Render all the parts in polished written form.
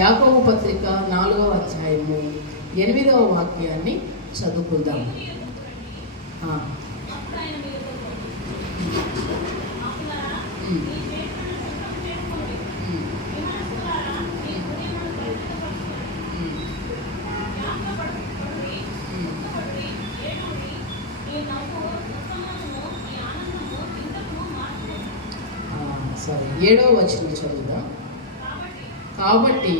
యాకోబు పత్రిక 4వ అధ్యాయము 8వ వాక్యాన్ని చదువుకుందాం. సరే, 7వ వచనం చదువుదాం. కాబట్టి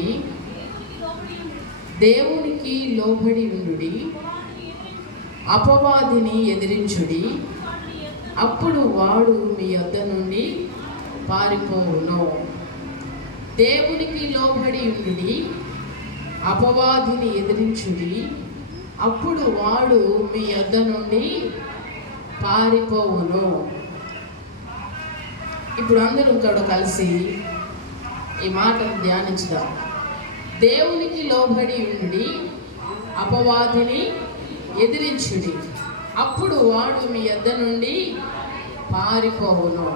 దేవునికి లోబడి ఉండుడి, అపవాదిని ఎదిరించుడి, అప్పుడు వాడు మీ యొద్ద నుండి పారిపోవును. దేవునికి లోబడి ఉండుడి, అపవాదిని ఎదిరించుడి, అప్పుడు వాడు మీ యొద్ద నుండి పారిపోవును. ఇప్పుడు అందరూ ఇక్కడ కలిసి ఈ మాటను ధ్యానించుదాం. దేవునికి లోబడి ఉండి అపవాదిని ఎదిరించుడి, అప్పుడు వాడు మీ యొద్ద నుండి పారిపోవును.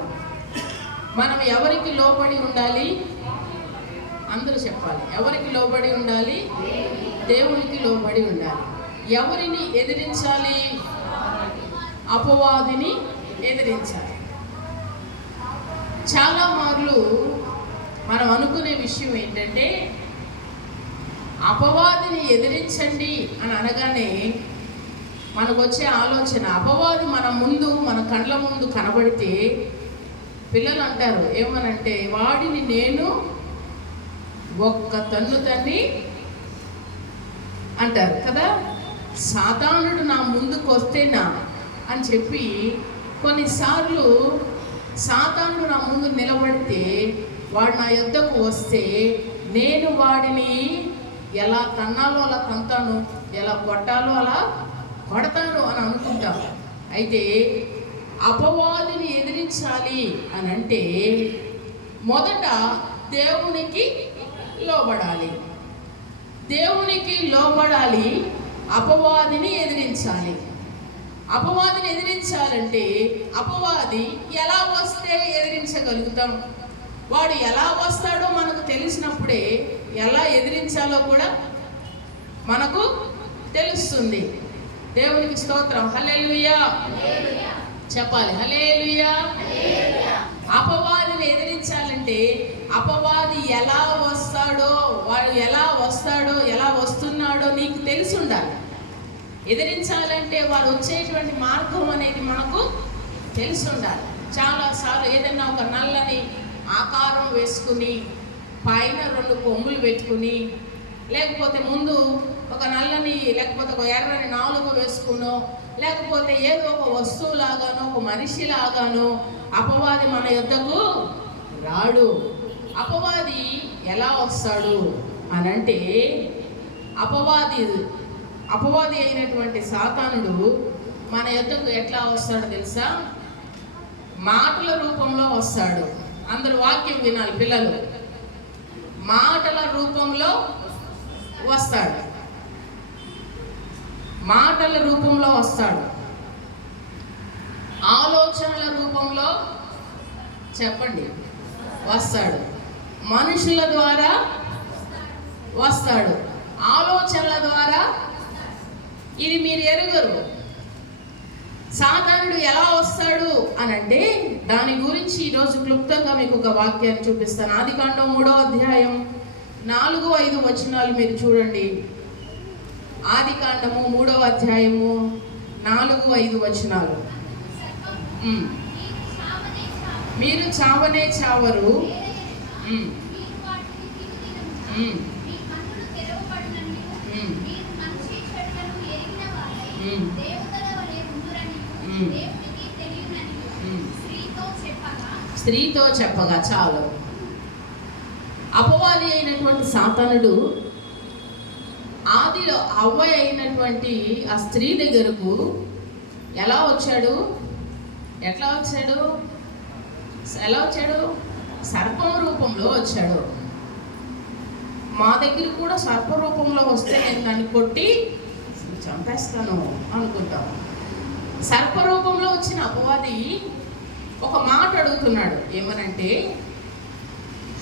మనం ఎవరికి లోబడి ఉండాలి? అందరూ చెప్పాలి. ఎవరికి లోబడి ఉండాలి? దేవునికి లోబడి ఉండాలి. ఎవరిని ఎదిరించాలి? అపవాదిని ఎదిరించాలి. చాలా మార్లు మనం అనుకునే విషయం ఏంటంటే, అపవాదిని ఎదిరించండి అని అనగానే మనకు వచ్చే ఆలోచన, అపవాది మన కళ్ళ ముందు కనబడితే పిల్లలు అంటారు ఏమనంటే, వాడిని నేను ఒక్క తన్ను తన్ని అంటారు కదా. సాతానుడు నా ముందుకు వస్తేనా అని చెప్పి కొన్నిసార్లు సాతానుడు నా ముందు నిలబడితే, వాడు నా యొద్దకు వస్తే నేను వాడిని ఎలా తన్నాలో అలా తంతాను, ఎలా కొట్టాలో అలా కొడతాను అని అనుకుంటాను. అయితే అపవాదిని ఎదిరించాలి అని అంటే మొదట దేవునికి లోబడాలి. దేవునికి లోబడాలి, అపవాదిని ఎదిరించాలి. అపవాదిని ఎదిరించాలంటే అపవాది ఎలా వస్తే ఎదిరించగలుగుతాం? వాడు ఎలా వస్తాడో మనకు తెలిసినప్పుడే ఎలా ఎదిరించాలో కూడా మనకు తెలుస్తుంది. దేవునికి స్తోత్రం. హల్లెలూయా చెప్పాలి. హల్లెలూయా. అపవాదిని ఎదిరించాలంటే అపవాది ఎలా వస్తాడో, వాడు ఎలా వస్తున్నాడో నీకు తెలిసి ఉండాలి. ఎదిరించాలంటే వాడు వచ్చేటువంటి మార్గం అనేది మనకు తెలిసి ఉండాలి. చాలాసార్లు ఏదైనా ఒక నల్లని ఆకారం వేసుకుని పైన 2 కొమ్ములు పెట్టుకుని, లేకపోతే ముందు ఒక నల్లని లేకపోతే ఒక ఎర్రని నాలుక వేసుకునో, లేకపోతే ఏదో ఒక వస్తువు లాగానో ఒక మనిషి లాగానో అపవాది మన యొద్దకు రాడు. అపవాది ఎలా వస్తాడు అని అంటే, అపవాది అయినటువంటి సాతానుడు మన యొద్దకు ఎట్లా వస్తాడు తెలుసా? మాటల రూపంలో వస్తాడు. అందరు వాక్యం వినాలి పిల్లలు. మాటల రూపంలో వస్తాడు. మాటల రూపంలో వస్తాడు. ఆలోచనల రూపంలో చెప్పండి వస్తాడు. మనుషుల ద్వారా వస్తాడు. ఆలోచనల ద్వారా. ఇది మీరు ఎరుగరు. సాతానుడు ఎలా వస్తాడు అని అంటే దాని గురించి ఈరోజు క్లుప్తంగా మీకు ఒక వాక్యాన్ని చూపిస్తాను. ఆదికాండం 3వ అధ్యాయం 4-5 వచనాలు మీరు చూడండి. ఆదికాండము 3వ అధ్యాయము 4-5 వచనాలు. మీరు చావనే చావరు, స్త్రీతో చెప్పగా. చాలు. అపవాది అయినటువంటి సాతానుడు ఆదిలో అవ్వ అయినటువంటి ఆ స్త్రీ దగ్గరకు ఎలా వచ్చాడు? సర్పం రూపంలో వచ్చాడు. మా దగ్గర కూడా సర్ప రూపంలో వస్తే నేను దాన్ని కొట్టి చంపేస్తాను అనుకుంటాం. సర్పరూపంలో వచ్చిన అపవాది ఒక మాట అడుగుతున్నాడు. ఏమనంటే,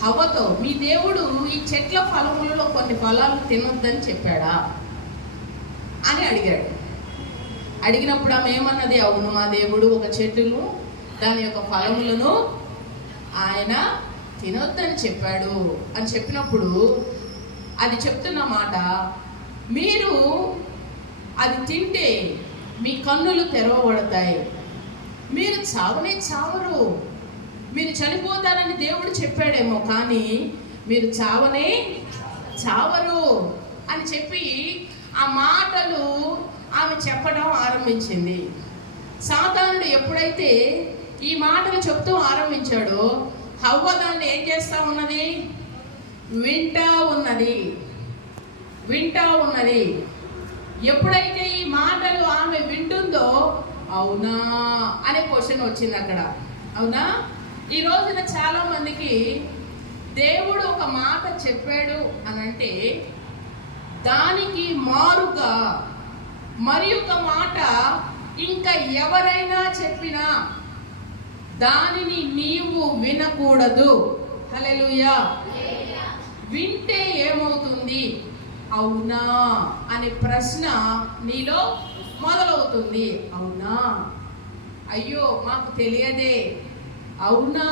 హవ్వతో మీ దేవుడు ఈ చెట్ల ఫలములలో కొన్ని ఫలాలు తినొద్దని చెప్పాడా అని అడిగాడు. అడిగినప్పుడు ఆమె ఏమన్నది, అవును మా దేవుడు ఒక చెట్టును దాని యొక్క ఫలములను ఆయన తినొద్దని చెప్పాడు అని చెప్పినప్పుడు అది చెప్తున్న మాట, మీరు అది తింటే మీ కన్నులు తెరవబడతాయి, మీరు చావనే చావరు, మీరు చనిపోతారని దేవుడు చెప్పాడేమో కానీ మీరు చావనే చావరు అని చెప్పి ఆ మాటలు ఆమె చెప్పడం ఆరంభించింది. సాతానుడు ఎప్పుడైతే ఈ మాటలు చెప్తూ ఆరంభించాడో హవ్వ దాన్ని ఏం చేస్తూ ఉన్నది, వింటా ఉన్నది. ఎప్పుడైతే ఈ మాటలు ఆమె వింటుందో అవునా అనే క్వశ్చన్ వచ్చింది అక్కడ. అవునా, ఈ రోజున చాలా మందికి దేవుడు ఒక మాట చెప్పాడు అని అంటే దానికి మారుగా మరి ఒక మాట ఇంకా ఎవరైనా చెప్పినా దానిని నీవు వినకూడదు. హల్లెలూయా. వింటే ఏమవుతుంది, అవునా అనే ప్రశ్న నీలో మొదలవుతుంది. అవునా, అయ్యో మాకు తెలియదే, అవునా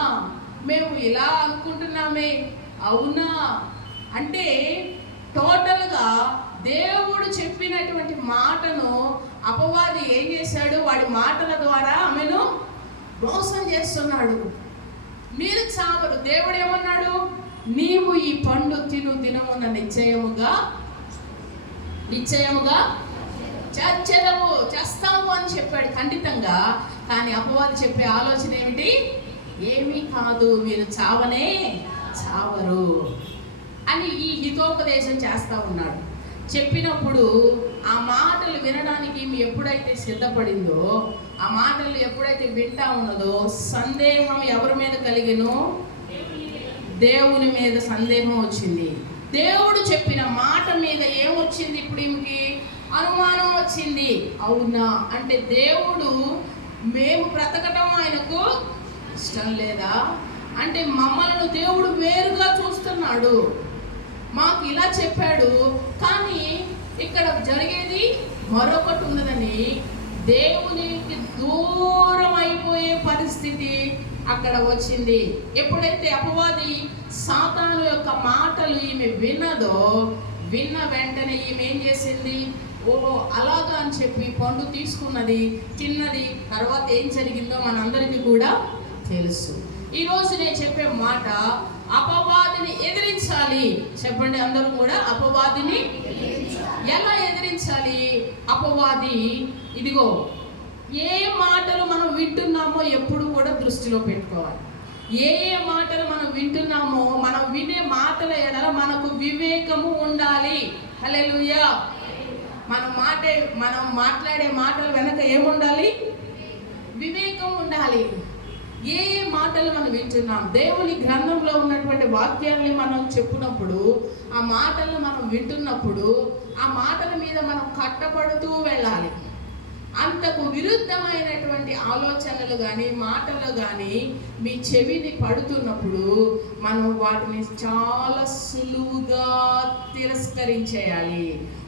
మేము ఇలా అనుకుంటున్నామే, అవునా అంటే టోటల్గా దేవుడు చెప్పినటువంటి మాటను అపవాది ఏం చేశాడు, వాడి మాటల ద్వారా ఆమెను మోసం చేస్తున్నాడు. మీరు చావరు, దేవుడు ఏమన్నాడు, నీవు ఈ పండు తిను దినమున నిశ్చయముగా చేస్తాము అని చెప్పాడు ఖండితంగా. కానీ అపవాది చెప్పే ఆలోచన ఏమిటి, ఏమీ కాదు మీరు చావనే చావరు అని ఈ హితోపదేశం చేస్తూ ఉన్నాడు. చెప్పినప్పుడు ఆ మాటలు వినడానికి మీ ఎప్పుడైతే సిద్ధపడిందో, ఆ మాటలు ఎప్పుడైతే వింటా ఉన్నదో సందేహం ఎవరి మీద కలిగినో, దేవుని మీద సందేహం వచ్చింది. దేవుడు చెప్పిన మాట మీద ఏమొచ్చింది, ఇప్పుడు ఈమెకి అనుమానం వచ్చింది. అవునా అంటే దేవుడు మేము బ్రతకటం ఆయనకు ఇష్టం లేదా, అంటే మమ్మల్ని దేవుడు వేరుగా చూస్తున్నాడు, మాకు ఇలా చెప్పాడు కానీ ఇక్కడ జరిగేది మరొకటి ఉన్నదని దేవునికి దూరం అయిపోయే పరిస్థితి అక్కడ వచ్చింది. ఎప్పుడైతే అపవాది సాతాను యొక్క మాటలు ఈమె విన్న వెంటనే ఈమె ఏం చేసింది, ఓహో అలాగా అని చెప్పి పండు తీసుకున్నది, తిన్నది. తర్వాత ఏం జరిగిందో మనందరికీ కూడా తెలుసు. ఈరోజు నేను చెప్పే మాట, అపవాదిని ఎదిరించాలి. చెప్పండి అందరూ కూడా, అపవాదిని ఎలా ఎదిరించాలి? అపవాది ఇదిగో ఏ మాటలు మనం వింటున్నామో ఎప్పుడు కూడా దృష్టిలో పెట్టుకోవాలి. ఏ మాటలు మనం వింటున్నామో మనం వినే మాటల ఎడల మనకు వివేకము ఉండాలి. హల్లెలూయా. మనం మాట్లాడే మాటల వెనక ఏముండాలి, వివేకం ఉండాలి. ఏ మాటలు మనం వింటున్నాం, దేవుని గ్రంథంలో ఉన్నటువంటి వాక్యాన్ని మనం చెప్పినప్పుడు, ఆ మాటలను మనం వింటున్నప్పుడు ఆ మాటల మీద మనం కట్టబడుతూ వెళ్ళాలి. అంతకు విరుద్ధమైనటువంటి ఆలోచనలు కానీ మాటలు కానీ మీ చెవిని పడుతున్నప్పుడు మనం వాటిని చాలా సులువుగా తిరస్కరించేయాలి.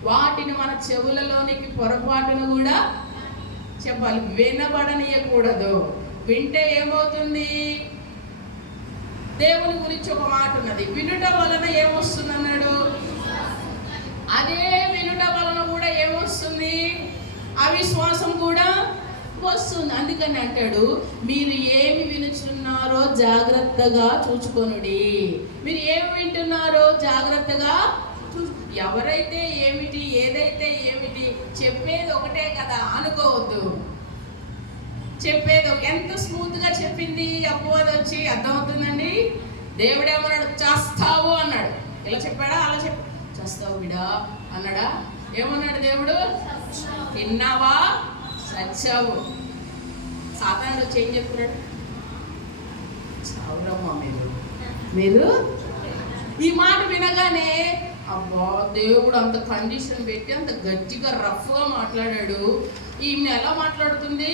వాటిని మన చెవులలోనికి పొరపాటును కూడా చెప్పాలి, వినబడనీయకూడదు. వింటే ఏమవుతుంది, దేవుని గురించి ఒక మాట ఉన్నది, వినుట వలన ఏమొస్తుంది అన్నాడు. అదే వినుట వలన కూడా ఏమొస్తుంది, అవిశ్వాసం కూడా వస్తుంది. అందుకని అంటాడు, మీరు ఏమి వినుచున్నారో జాగ్రత్తగా చూచుకొనుడి. మీరు ఏమి వింటున్నారో జాగ్రత్తగా ఎవరైతే ఏమిటి, ఏదైతే ఏమిటి, చెప్పేది ఒకటే కదా అనుకోవద్దు. చెప్పేది ఎంత స్మూత్గా చెప్పింది అపవాది వచ్చి, అర్థమవుతుందండి. దేవుడు ఏమన్నాడు, చేస్తావు అన్నాడు. ఇలా చెప్పాడా, అలా చేస్తావు బిడా అన్నాడా, ఏమన్నాడు దేవుడు, తిన్నావా చచ్చావు. సాతానుడు వచ్చి ఏం చెప్తున్నాడు, చావురమ్మా మీరు. ఈ మాట వినగానే అబ్బా దేవుడు అంత కండిషన్ పెట్టి అంత గట్టిగా రఫ్గా మాట్లాడాడు, ఈమె ఎలా మాట్లాడుతుంది,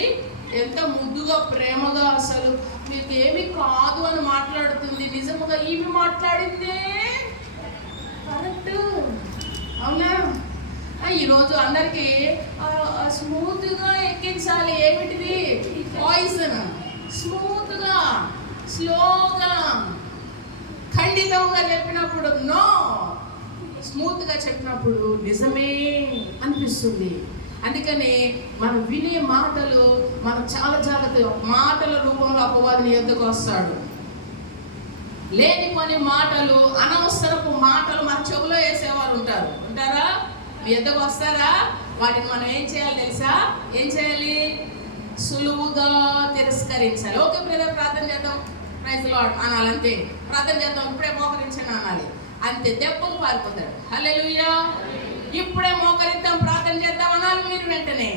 ఎంత ముద్దుగా ప్రేమగా అసలు మీకు ఏమి కాదు అని మాట్లాడుతుంది. నిజముగా ఈమె మాట్లాడిందే కరెక్ట్, అవునా? ఈరోజు అందరికీ స్మూత్గా ఎక్కించాలి. ఏమిటిది? పాయిజన్. స్మూత్గా, స్లోగా, ఖండితంగా చెప్పినప్పుడు నో, స్మూత్గా చెప్పినప్పుడు నిజమే అనిపిస్తుంది. అందుకని మనం వినే మాటలు మనం చాలా జాగ్రత్తగా, మాటల రూపంలో అపవాదిని ఎద్దుకు వస్తాడు. లేని పని మాటలు, అనవసరపు మాటలు మన చెవులో వేసేవాళ్ళు ఉంటారా? మీ ఎద్దుకు వస్తారా? వాటిని మనం ఏం చేయాలి తెలుసా? ఏం చేయాలి? సులువుగా తిరస్కరించాలి. ఓకే బ్రదర్, ప్రార్థన చేద్దాం, ప్రైజ్ లార్డ్ అనాలి, అంతే. ప్రార్థన చేద్దాం, ఇప్పుడే మోకరించండి అనాలి, అంతే. దెబ్బకు పారిపోతాడు. హల్లెలూయా. ఇప్పుడే మోకరిద్దాం, ప్రార్థన చేద్దాం అనాలి. మీరు వెంటనే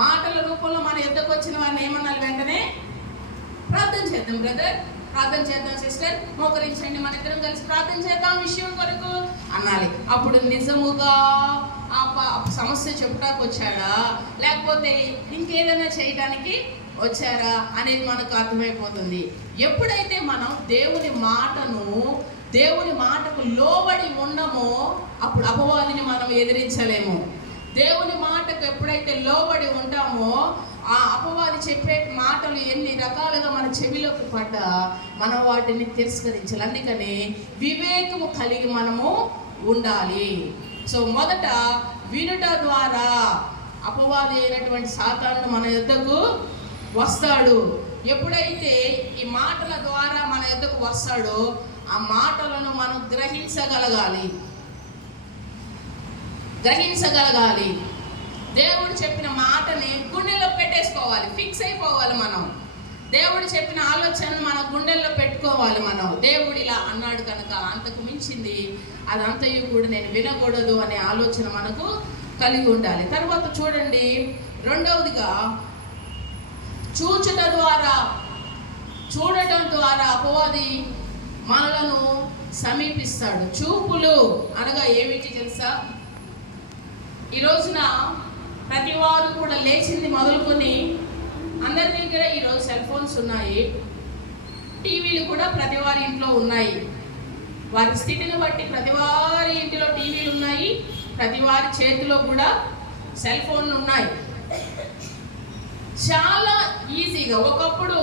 మాటల రూపంలో మన ఎద్దకు వచ్చిన వారిని ఏమనాలి? వెంటనే ప్రార్థన చేద్దాం బ్రదర్, ప్రార్థన చేద్దాం సిస్టర్, మోకరించండి, మన ఇద్దరం కలిసి ప్రార్థన చేద్దాం విషయం కొరకు అనాలి. అప్పుడు నిజముగా ఆ సమస్య చెప్పుటానికి వచ్చాడా, లేకపోతే ఇంకేదైనా చేయడానికి వచ్చారా అనేది మనకు అర్థమైపోతుంది. ఎప్పుడైతే మనం దేవుని మాటకు లోబడి ఉండమో అప్పుడు అపవాదిని మనం ఎదిరించలేము. దేవుని మాటకు ఎప్పుడైతే లోబడి ఉంటామో ఆ అపవాది చెప్పే మాటలు ఎన్ని రకాలుగా మన చెవిలోకి పడ్డా మనం వాటిని తిరస్కరించాలి. అందుకని వివేకము కలిగి మనము ఉండాలి. సో మొదట వినుట ద్వారా అపవాది అయినటువంటి సాతానుడు మన యొద్దకు వస్తాడు. ఎప్పుడైతే ఈ మాటల ద్వారా మన యొద్దకు వస్తాడో ఆ మాటలను మనం గ్రహించగలగాలి. దేవుడు చెప్పిన మాటని గుండెల్లో పెట్టేసుకోవాలి, ఫిక్స్ అయిపోవాలి. మనం దేవుడు చెప్పిన ఆలోచనను మన గుండెల్లో పెట్టుకోవాలి. మనం దేవుడు ఇలా అన్నాడు కనుక అంతకు మించింది అదంతయు కూడా నేను వినకూడదు అనే ఆలోచన మనకు కలిగి ఉండాలి. తర్వాత చూడండి, రెండవదిగా చూడటం ద్వారా అపవాది మనలను సమీపిస్తాడు. చూపులు అనగా ఏమిటి తెలుసా? ఈ రోజున ప్రతి వారు కూడా లేచింది మొదలుకొని అందరి దగ్గర ఈరోజు సెల్ ఫోన్స్ ఉన్నాయి, టీవీలు కూడా ప్రతి వారి ఇంట్లో ఉన్నాయి. వారి స్థితిని బట్టి ప్రతి వారి ఇంటిలో టీవీలు ఉన్నాయి, ప్రతి వారి చేతిలో కూడా సెల్ ఫోన్లు ఉన్నాయి. చాలా ఈజీగా ఒకప్పుడు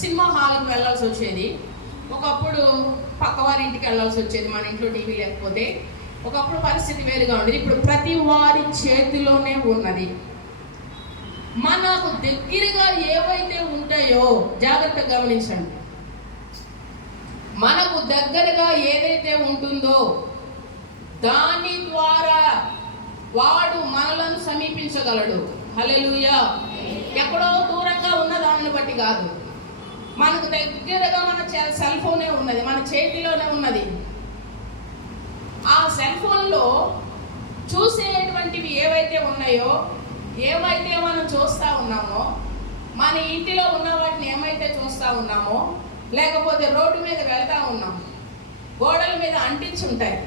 సినిమా హాల్కి వెళ్ళాల్సి వచ్చేది, ఒకప్పుడు పక్కవారి ఇంటికి వెళ్ళాల్సి వచ్చేది మన ఇంట్లో టీవీ లేకపోతే. ఒకప్పుడు పరిస్థితి వేరుగా ఉండేది, ఇప్పుడు ప్రతి వారి చేతిలోనే ఉన్నది. మనకు దగ్గరగా ఏవైతే ఉంటాయో జాగ్రత్తగా గమనించండి. మనకు దగ్గరగా ఏదైతే ఉంటుందో దాని ద్వారా వాడు మనలను సమీపించగలడు. హల్లెలూయా. ఎక్కడో దూరంగా ఉన్న దానిని బట్టి కాదు, మనకు దగ్గరగా మన సెల్ ఫోనే ఉన్నది, మన చేతిలోనే ఉన్నది. ఆ సెల్ ఫోన్లో చూసేటువంటివి ఏవైతే ఉన్నాయో, ఏవైతే మనం చూస్తూ ఉన్నామో, మన ఇంటిలో ఉన్న వాటిని ఏమైతే చూస్తూ ఉన్నామో, లేకపోతే రోడ్డు మీద వెళ్తూ ఉన్నాం, గోడల మీద అంటించుంటాయి,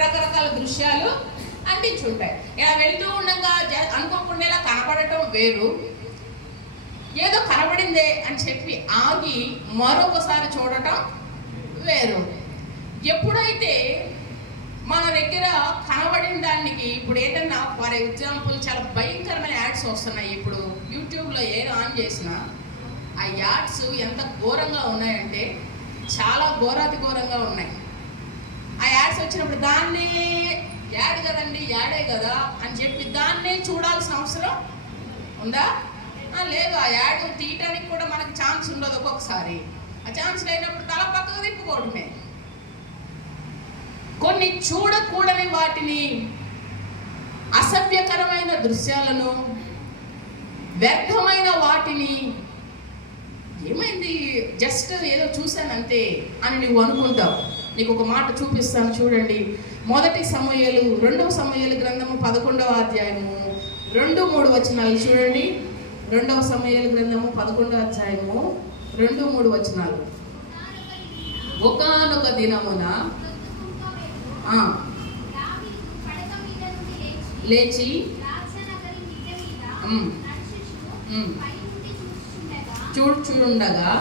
రకరకాల దృశ్యాలు అంటించుంటాయి. ఇలా వెళ్తూ ఉండగా అనుకోకుండా ఇలా కనపడటం వేరు, ఏదో కనబడిందే అని చెప్పి ఆగి మరొకసారి చూడటం వేరు. ఎప్పుడైతే మన దగ్గర కనబడిన దానికి, ఇప్పుడు ఏదన్నా ఫర్ ఎగ్జాంపుల్ చాలా భయంకరమైన యాడ్స్ వస్తున్నాయి. ఇప్పుడు యూట్యూబ్లో ఏది ఆన్ చేసినా ఆ యాడ్స్ ఎంత ఘోరంగా ఉన్నాయంటే చాలా ఘోరాతి ఘోరంగా ఉన్నాయి. ఆ యాడ్స్ వచ్చినప్పుడు దాన్నే యాడ్ కదండి, యాడే కదా అని చెప్పి దాన్నే చూడాల్సిన అవసరం ఉందా? లేదు. ఆ యాడ్ తీయటానికి కూడా మనకు ఛాన్స్ ఉండదు. ఒక్కొక్కసారి ఆ ఛాన్స్ లేనప్పుడు తల పక్కకు తిప్పుకోవడమే. కొన్ని చూడకూడని వాటిని, అసభ్యకరమైన దృశ్యాలను, వ్యర్థమైన వాటిని, ఏమైంది జస్ట్ ఏదో చూశానంతే అని నువ్వు అనుకుంటావు. నీకు ఒక మాట చూపిస్తాను చూడండి. 1 సమూయేలు 2వ సమూయేలు గ్రంథము 11వ అధ్యాయము 2-3 వచనాలు చూడండి. 2వ సమూయేలు గ్రంథము 11వ అధ్యాయము 2-3 వచనాలు. ఒకానొక దినమున లేచి చూచుండగా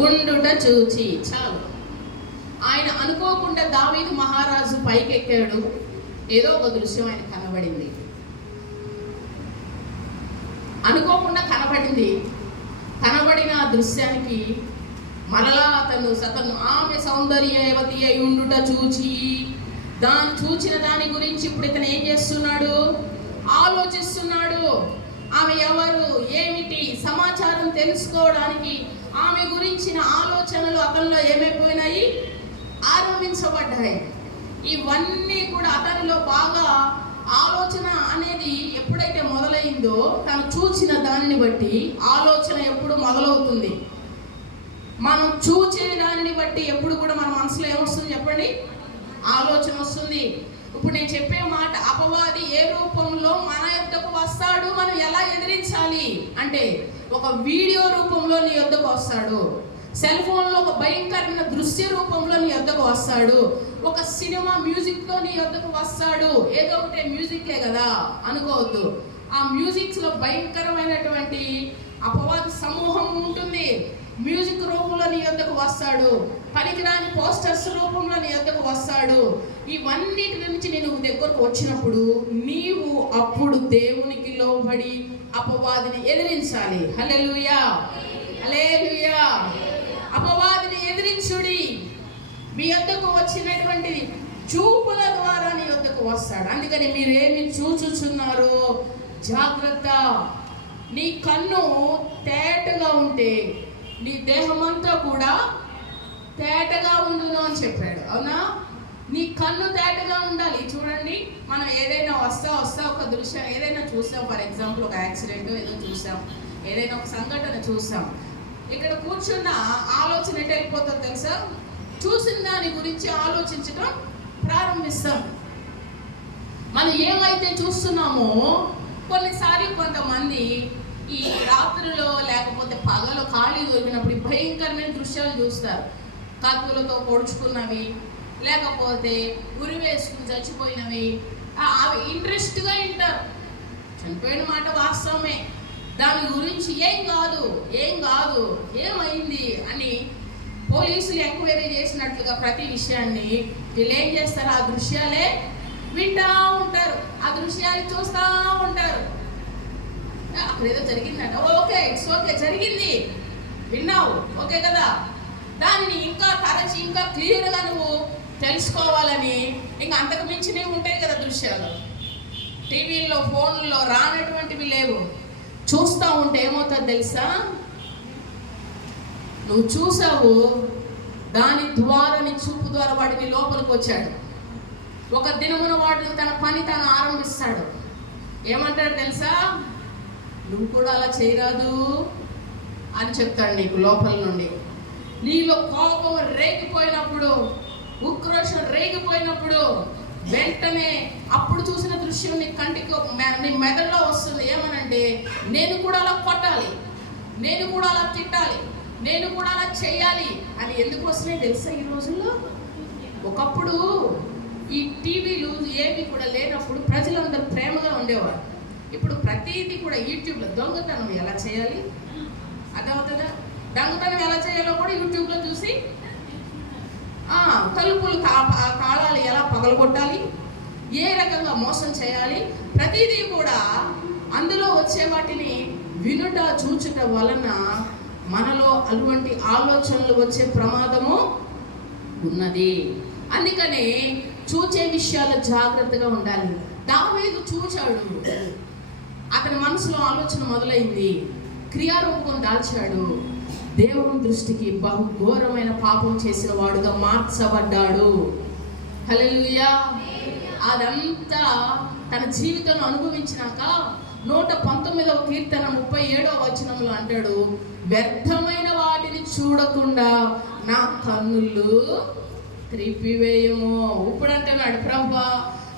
ఉండుట చూచి. చాలు. ఆయన అనుకోకుండా దావీదు మహారాజు పైకెక్కాడు. ఏదో ఒక దృశ్యం ఆయన కనబడింది, అనుకోకుండా కనబడిన ఆ దృశ్యానికి మరలా అతను ఆమె సౌందర్యవతి అయి ఉండుట చూచి, చూచిన దాని గురించి ఇప్పుడు ఇతను ఏం చేస్తున్నాడు? ఆలోచిస్తున్నాడు. ఆమె ఎవరు, ఏమిటి సమాచారం తెలుసుకోవడానికి ఆమె గురించిన ఆలోచనలు అతనిలో ఏమైపోయినాయి? ఆరంభించబడ్డాయి. ఇవన్నీ కూడా అతనిలో బాగా ఆలోచన అనేది ఎప్పుడైతే మొదలైందో, తను చూసిన దానిని బట్టి ఆలోచన ఎప్పుడు మొదలవుతుంది. మనం చూసే దానిని బట్టి ఎప్పుడు కూడా మన మనసులో ఏమొస్తుంది చెప్పండి? ఆలోచన వస్తుంది. ఇప్పుడు నేను చెప్పే మాట, అపవాది ఏ రూపంలో మన యొద్దకు వస్తాడు, మనం ఎలా ఎదిరించాలి అంటే, ఒక వీడియో రూపంలో నీ యొద్దకు వస్తాడు, సెల్ ఫోన్లో ఒక భయంకరమైన దృశ్య రూపంలో నీ యొద్దకు వస్తాడు, ఒక సినిమా మ్యూజిక్తో నీ యొద్దకు వస్తాడు. ఏదో ఒకటే మ్యూజిక్లే కదా అనుకోవద్దు. ఆ మ్యూజిక్స్లో భయంకరమైనటువంటి అపవాది సమూహం ఉంటుంది. మ్యూజిక్ రూపంలో నీ యొద్దకు వస్తాడు, పనికిరాని పోస్టర్స్ రూపంలో నీ యొద్దకు వస్తాడు. ఇవన్నిటి నుంచి నేను దగ్గరకు వచ్చినప్పుడు నీవు అప్పుడు దేవునికి లోబడి అపవాదిని ఎదిరించాలి. హల్లెలూయా, హల్లెలూయా. అపవాదిని ఎదిరించుడి. మీ యొద్దకు వచ్చినటువంటి చూపుల ద్వారా నీ యొద్దకు వస్తాడు. అందుకని మీరేమి చూచుచున్నారో జాగ్రత్త. నీ కన్ను తేటగా ఉంటే నీ దేహమంతా కూడా తేటగా ఉండును అని చెప్పాడు. అవునా? నీ కన్ను తేటగా ఉండాలి. చూడండి, మనం ఏదైనా వస్తా ఒక దృశ్యం ఏదైనా చూసాం, ఫర్ ఎగ్జాంపుల్ ఒక యాక్సిడెంట్ ఏదో చూసాం, ఏదైనా ఒక సంఘటన చూసాం, ఇక్కడ కూర్చున్న ఆలోచన ఎటు వెళ్ళిపోతుందో తెలుసా? చూసిన దాని గురించి ఆలోచించడం ప్రారంభిస్తాం. మనం ఏమైతే చూస్తున్నామో, కొన్నిసార్లు కొంతమంది ఈ రాత్రిలో లేకపోతే పగలు ఖాళీ దొరికినప్పుడు భయంకరమైన దృశ్యాలు చూస్తారు. కత్తులతో పొడుచుకున్నవి, లేకపోతే ఉరి వేసుకుని చచ్చిపోయినవి. అవి ఇంట్రెస్ట్గా వింటారు. చనిపోయిన మాట వాస్తవమే, దాని గురించి ఏం కాదు ఏమైంది అని పోలీసులు ఎంక్వైరీ చేసినట్లుగా ప్రతి విషయాన్ని వీళ్ళు ఏం చేస్తారు? ఆ దృశ్యాలే వింటూ ఉంటారు, ఆ దృశ్యాలు చూస్తూ ఉంటారు. అక్కడ ఏదో జరిగిందంట, ఓకే ఇట్స్ ఓకే, జరిగింది, విన్నావు, ఓకే కదా. దాన్ని ఇంకా తరచి ఇంకా క్లియర్గా నువ్వు తెలుసుకోవాలని ఇంకా అంతకు మించినవి ఉంటాయి కదా దృశ్యాలు. టీవీల్లో ఫోన్లో రానటువంటివి లేవు. చూస్తూ ఉంటే ఏమవుతుంది తెలుసా? నువ్వు చూసావు, దాని ద్వారా నీ చూపు ద్వారా వాడిని లోపలికి వచ్చాడు. ఒక దినమున వాడు తన పని తను ఆరంభిస్తాడు. ఏమంటాడు తెలుసా? నువ్వు కూడా అలా చేయరాదు అని చెప్తాడు నీకు లోపల నుండి. నీలో కోపం రేగిపోయినప్పుడు, ఉక్రోషం రేగిపోయినప్పుడు వెంటనే అప్పుడు చూసిన దృశ్యం నీ కంటికి నీ మెదడులో వస్తుంది. ఏమనంటే, నేను కూడా అలా కొట్టాలి, నేను కూడా అలా తిట్టాలి, నేను కూడా అలా చేయాలి అని. ఎందుకు వస్తున్నాయి తెలుసా? ఈ రోజుల్లో ఒకప్పుడు ఈ టీవీలు ఏవి కూడా లేనప్పుడు ప్రజలందరూ ప్రేమగా ఉండేవారు. ఇప్పుడు ప్రతిదీ కూడా యూట్యూబ్లో దొంగతనం ఎలా చేయాలి అర్థమవుతుందా? దొంగతనం ఎలా చేయాలో కూడా యూట్యూబ్లో చూసి, తలుపులు తాళాలు ఎలా పగలగొట్టాలి, ఏ రకంగా మోసం చేయాలి, ప్రతిదీ కూడా అందులో వచ్చే వాటిని వినుట చూచుట వలన మనలో అటువంటి ఆలోచనలు వచ్చే ప్రమాదము ఉన్నది. అందుకనే చూచే విషయాలు జాగ్రత్తగా ఉండాలి. దావీదు చూచాడు, అతని మనసులో ఆలోచన మొదలైంది, క్రియారూపం దాల్చాడు, దేవుని దృష్టికి బహు ఘోరమైన పాపం చేసిన వాడుగా మార్చబడ్డాడు. హల్లెలూయా. అదంతా తన జీవితంలో అనుభవించినాక 119వ కీర్తన 37వ వచనంలో అంటాడు, వ్యర్థమైన వాటిని చూడకుండా నా కన్నులు త్రిప్పివేయము. ఇప్పుడు అంటున్నాడు ప్రభువా,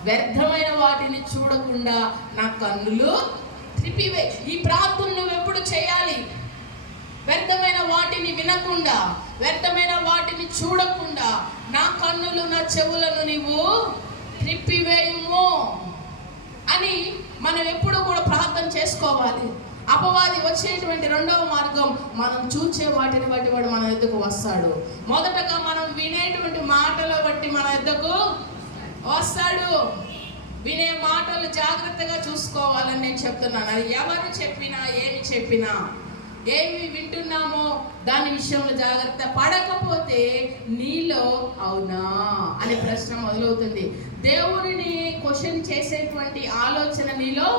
వ్యర్థమైన వాటిని చూడకుండా నా కన్నులు త్రిప్పివే. ఈ ప్రార్థన నువ్వు ఎప్పుడు చేయాలి? వ్యర్థమైన వాటిని వినకుండా, వ్యర్థమైన వాటిని చూడకుండా నా కన్నులు నా చెవులను నీవు త్రిప్పివేయము. అని మనం ఎప్పుడు కూడా ప్రార్థన చేసుకోవాలి. అపవాది వచ్చేటువంటి రెండవ మార్గం, మనం చూచే వాటిని బట్టి వాడు మన ఎద్దుకు వస్తాడు. మొదటగా మనం వినేటువంటి మాటల బట్టి మన ఎద్దుకు వస్తాడు. వినే మాటలు జాగ్రత్తగా చూసుకోవాలని నేను చెప్తున్నాను. అది ఎవరు చెప్పినా ఏమి చెప్పినా, ఏమి వింటున్నామో దాని విషయంలో జాగ్రత్త పడకపోతే నీలో అవునా అనే ప్రశ్న మొదలవుతుంది. దేవుడిని క్వశ్చన్ చేసేటువంటి ఆలోచన నీలో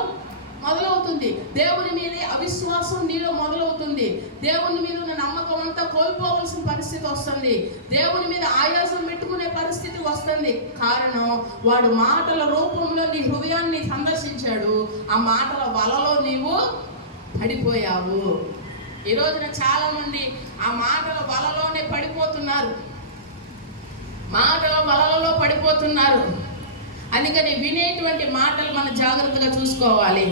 మొదలవుతుంది. దేవుని మీదే అవిశ్వాసం నీలో మొదలవుతుంది. దేవుని మీద ఉన్న నమ్మకం అంతా కోల్పోవలసిన పరిస్థితి వస్తుంది. దేవుని మీద ఆయాసం పెట్టుకునే పరిస్థితి వస్తుంది. కారణం, వాడు మాటల రూపంలో నీ హృదయాన్ని సందర్శించాడు. ఆ మాటల వలలో నీవు పడిపోయావు. ఈ రోజున చాలా మంది ఆ మాటల వలలోనే పడిపోతున్నారు. మాటల వలలో పడిపోతున్నారు. అందుకని వినేటువంటి మాటలు మనం జాగ్రత్తగా చూసుకోవాలి.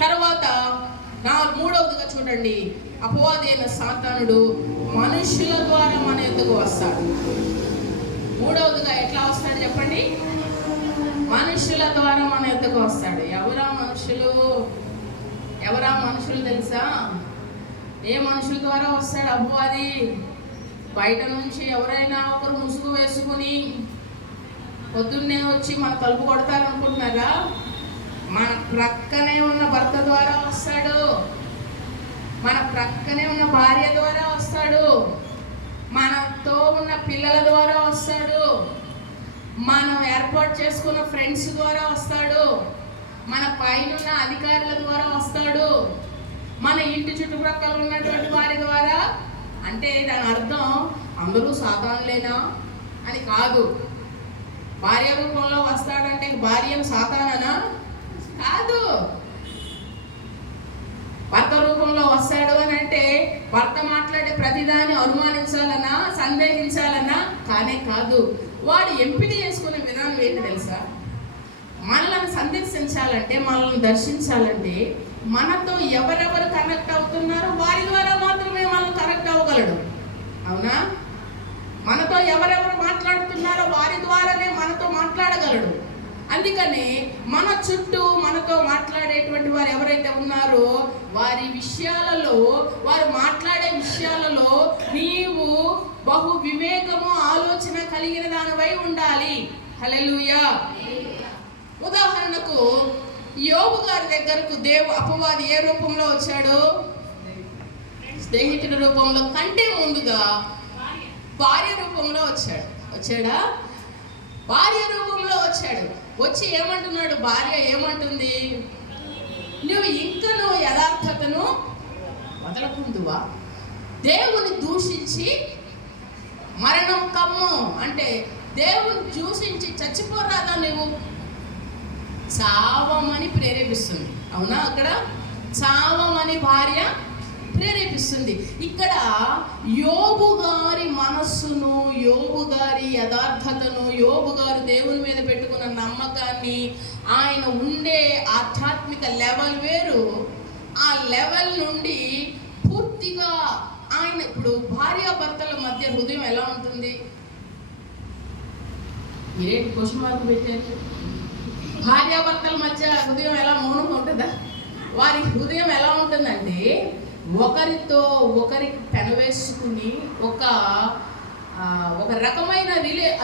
తర్వాత మూడవదిగా చూడండి, అపవాది అయిన సాతానుడు మనుషుల ద్వారా మన ఎద్దుకు వస్తాడు. మూడవదిగా ఎట్లా వస్తాడు చెప్పండి? మనుషుల ద్వారా మన ఎద్దుకు వస్తాడు. ఎవరా మనుషులు తెలుసా? ఏ మనుషుల ద్వారా వస్తాడు అపవాది? బయట నుంచి ఎవరైనా ఒకరు ముసుగు వేసుకుని పొద్దున్నే వచ్చి మన తలుపు కొడతారనుకుంటున్నారా? మన ప్రక్కనే ఉన్న భర్త ద్వారా వస్తాడు. మన ప్రక్కనే ఉన్న భార్య ద్వారా వస్తాడు. మనతో ఉన్న పిల్లల ద్వారా వస్తాడు. మనం ఏర్పాటు చేసుకున్న ఫ్రెండ్స్ ద్వారా వస్తాడు. మన పైన ఉన్న అధికారుల ద్వారా వస్తాడు. మన ఇంటి చుట్టుప్రక్కల ఉన్నటువంటి వారి ద్వారా. అంటే దాని అర్థం అందరూ సాతానులేనా అని కాదు. భార్య రూపంలో వస్తాడంటే భార్యను సాతాననా? కాదు. భర్త రూపంలో వస్తాడు అని అంటే భర్త మాట్లాడే ప్రతిదాన్ని అనుమానించాలన్నా, సందేహించాలన్నా కానే కాదు. వాడు ఎంపిక చేసుకునే విధానం ఏంటి తెలుసా? మనల్ని సందర్శించాలంటే, మనల్ని దర్శించాలంటే మనతో ఎవరెవరు కనెక్ట్ అవుతున్నారో వారి ద్వారా మాత్రమే మనం కనెక్ట్ అవ్వగలడు. అవునా? మనతో ఎవరెవరు మాట్లాడుతున్నారో వారి ద్వారానే మనతో మాట్లాడగలడు. అందుకని మన చుట్టూ మనతో మాట్లాడేటువంటి వారు ఎవరైతే ఉన్నారో వారి విషయాలలో, వారు మాట్లాడే విషయాలలో నీవు బహు వివేకము, ఆలోచన కలిగిన దానివై ఉండాలి. హల్లెలూయా. ఉదాహరణకు యోబు గారి దగ్గరకు అపవాది ఏ రూపంలో వచ్చాడు? స్నేహితుడి రూపంలో కంటే ముందుగా భార్య రూపంలో వచ్చాడా? భార్య రూపంలో వచ్చాడు. వచ్చి ఏమంటున్నాడు? భార్య ఏమంటుంది? నువ్వు యథార్థతను వదలకుందువా? దేవుని దూషించి మరణం కమ్ము అంటే దేవుని దూషించి చచ్చిపోరాదా? నువ్వు చావమని ప్రేరేపిస్తుంది. అవునా? అక్కడ చావమని భార్య ప్రేరేపిస్తుంది. ఇక్కడ యోబు గారి మనస్సును, యోబు గారి యథార్థతను, యోబు గారు దేవుని మీద పెట్టుకున్న నమ్మకాన్ని, ఆయన ఉండే ఆధ్యాత్మిక లెవెల్ వేరు. ఆ లెవెల్ నుండి పూర్తిగా ఆయన ఇప్పుడు భార్యాభర్తల మధ్య హృదయం ఎలా ఉంటుంది? మీరేంటి క్వశ్చన్ మార్క్ పెట్టారు? భార్యాభర్తల మధ్య హృదయం ఎలా మౌనంగా ఉంటుందా? వారి హృదయం ఎలా ఉంటుందంటే ఒకరితో ఒకరికి పెనవేసుకుని ఒక రకమైన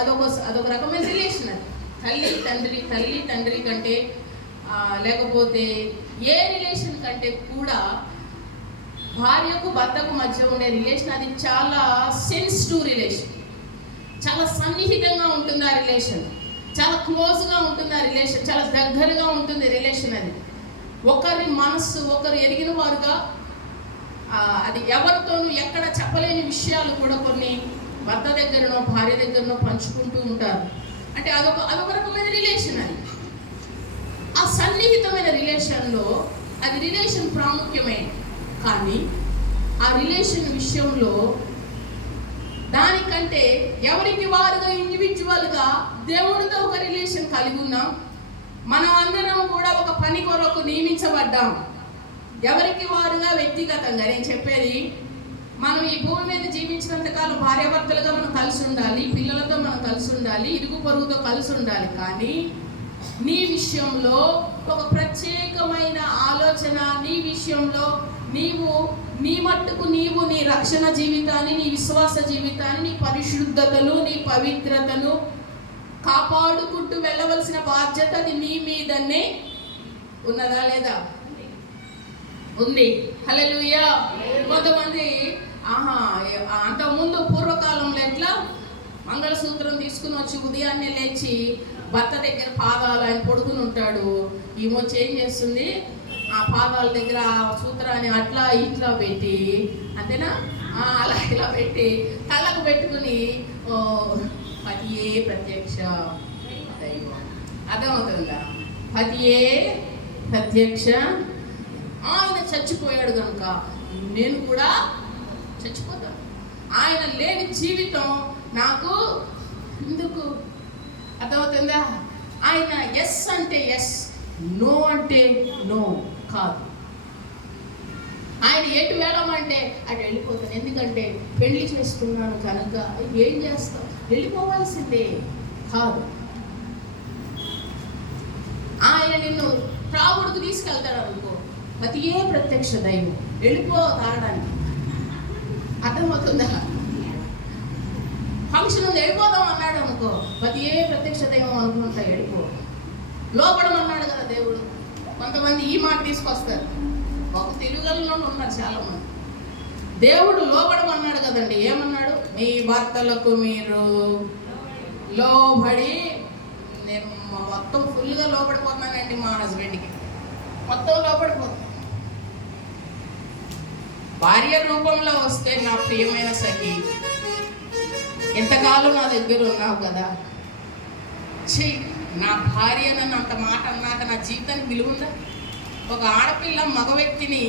అదొక రకమైన రిలేషన్. అది తల్లి తండ్రి కంటే లేకపోతే ఏ రిలేషన్ కంటే కూడా భార్యకు భర్తకు మధ్య ఉండే రిలేషన్ అది చాలా సెన్సిటివ్ రిలేషన్. చాలా సన్నిహితంగా ఉంటుంది ఆ రిలేషన్. చాలా క్లోజ్గా ఉంటుంది ఆ రిలేషన్. చాలా దగ్గరగా ఉంటుంది రిలేషన్. అది ఒకరి మనస్సు ఒకరు ఎరిగిన వారుగా, అది ఎవరితోనూ ఎక్కడ చెప్పలేని విషయాలు కూడా కొన్ని భర్త దగ్గరనో భార్య దగ్గరనో పంచుకుంటూ ఉంటారు. అంటే అదొక రకమైన రిలేషన్. అది ఆ సన్నిహితమైన రిలేషన్లో అది రిలేషన్ ప్రాముఖ్యమైనది. కానీ ఆ రిలేషన్ విషయంలో దానికంటే ఎవరికి వారుగా ఇండివిజువల్గా దేవుడితో ఒక రిలేషన్ కలిగి ఉన్నాం. మనం అందరం కూడా ఒక పని కొరకు నియమించబడ్డాం. ఎవరికి వారుగా వ్యక్తిగతంగా నేను చెప్పేది, మనం ఈ భూమి మీద జీవించినంతకాలం భార్యాభర్తలుగా మనం కలిసి ఉండాలి, పిల్లలతో మనం కలిసి ఉండాలి, ఇరుగు పొరుగుతో కలిసి ఉండాలి. కానీ నీ విషయంలో ఒక ప్రత్యేకమైన ఆలోచన నీ విషయంలో. నీవు నీ మట్టుకు నీవు నీ రక్షణ జీవితాన్ని, నీ విశ్వాస జీవితాన్ని, నీ పరిశుద్ధతను, నీ పవిత్రతను కాపాడుకుంటూ వెళ్ళవలసిన బాధ్యత అది నీ మీదనే ఉన్నదా లేదా? ఉంది. హల్లెలూయా. కొంతమంది అంతకుముందు పూర్వకాలంలో ఎట్లా మంగళసూత్రం తీసుకుని వచ్చి ఉదయాన్నే లేచి భర్త దగ్గర పాదాలు ఆయన పడుకుని ఉంటాడు, ఈమె వచ్చి ఏం చేస్తుంది, ఆ పాదాల దగ్గర ఆ సూత్రాన్ని అట్లా ఇట్లా పెట్టి, అంతేనా, అలా ఇలా పెట్టి కళ్ళకు పెట్టుకుని పతియే ప్రత్యక్ష దైవం. అర్థమవుతుందా? పతియే ప్రత్యక్ష. ఆయన చచ్చిపోయాడు కనుక నేను కూడా చచ్చిపోతాను. ఆయన లేని జీవితం నాకు ఎందుకు? అర్థమవుతుందా? ఆయన ఎస్ అంటే ఎస్, నో అంటే నో కాదు. ఆయన ఎటు వెళ్ళమంటే అటు వెళ్ళిపోతాను. ఎందుకంటే పెళ్లి చేసుకున్నాను కనుక ఏం చేస్తావు, వెళ్ళిపోవాల్సిందే కాదు. ఆయన నిన్ను త్రాగుడుకు తీసుకెళ్తాడు అనుకో, పతియే ప్రత్యక్ష దైవం, వెళ్ళిపో తాగడానికి. అర్థమవుతుందా? ఫంక్షన్ ఉంది వెళ్ళిపోదాం అన్నాడు అనుకో, పతియే ప్రత్యక్ష దైవం అనుకుంటా వెళ్ళిపో. లోపడమన్నాడు కదా దేవుడు. కొంతమంది ఈ మాట తీసుకొస్తారు, ఒక తెలుగులో ఉన్నారు చాలా మంది. దేవుడు లోబడమన్నాడు కదండి, ఏమన్నాడు? మీ భర్తలకు మీరు లోబడి. నేను మొత్తం ఫుల్గా లోబడిపోతున్నానండి మా హస్బెండ్కి, మొత్తం లోబడిపోతాను. భార్య రూపంలో వస్తే నా ప్రియమైన సఖి, ఎంతకాలం నా దగ్గర ఉన్నావు కదా, నా భార్య నన్ను అంత మాట అన్నాక నా జీవితానికి విలువుందా? ఒక ఆడపిల్ల మగ వ్యక్తిని,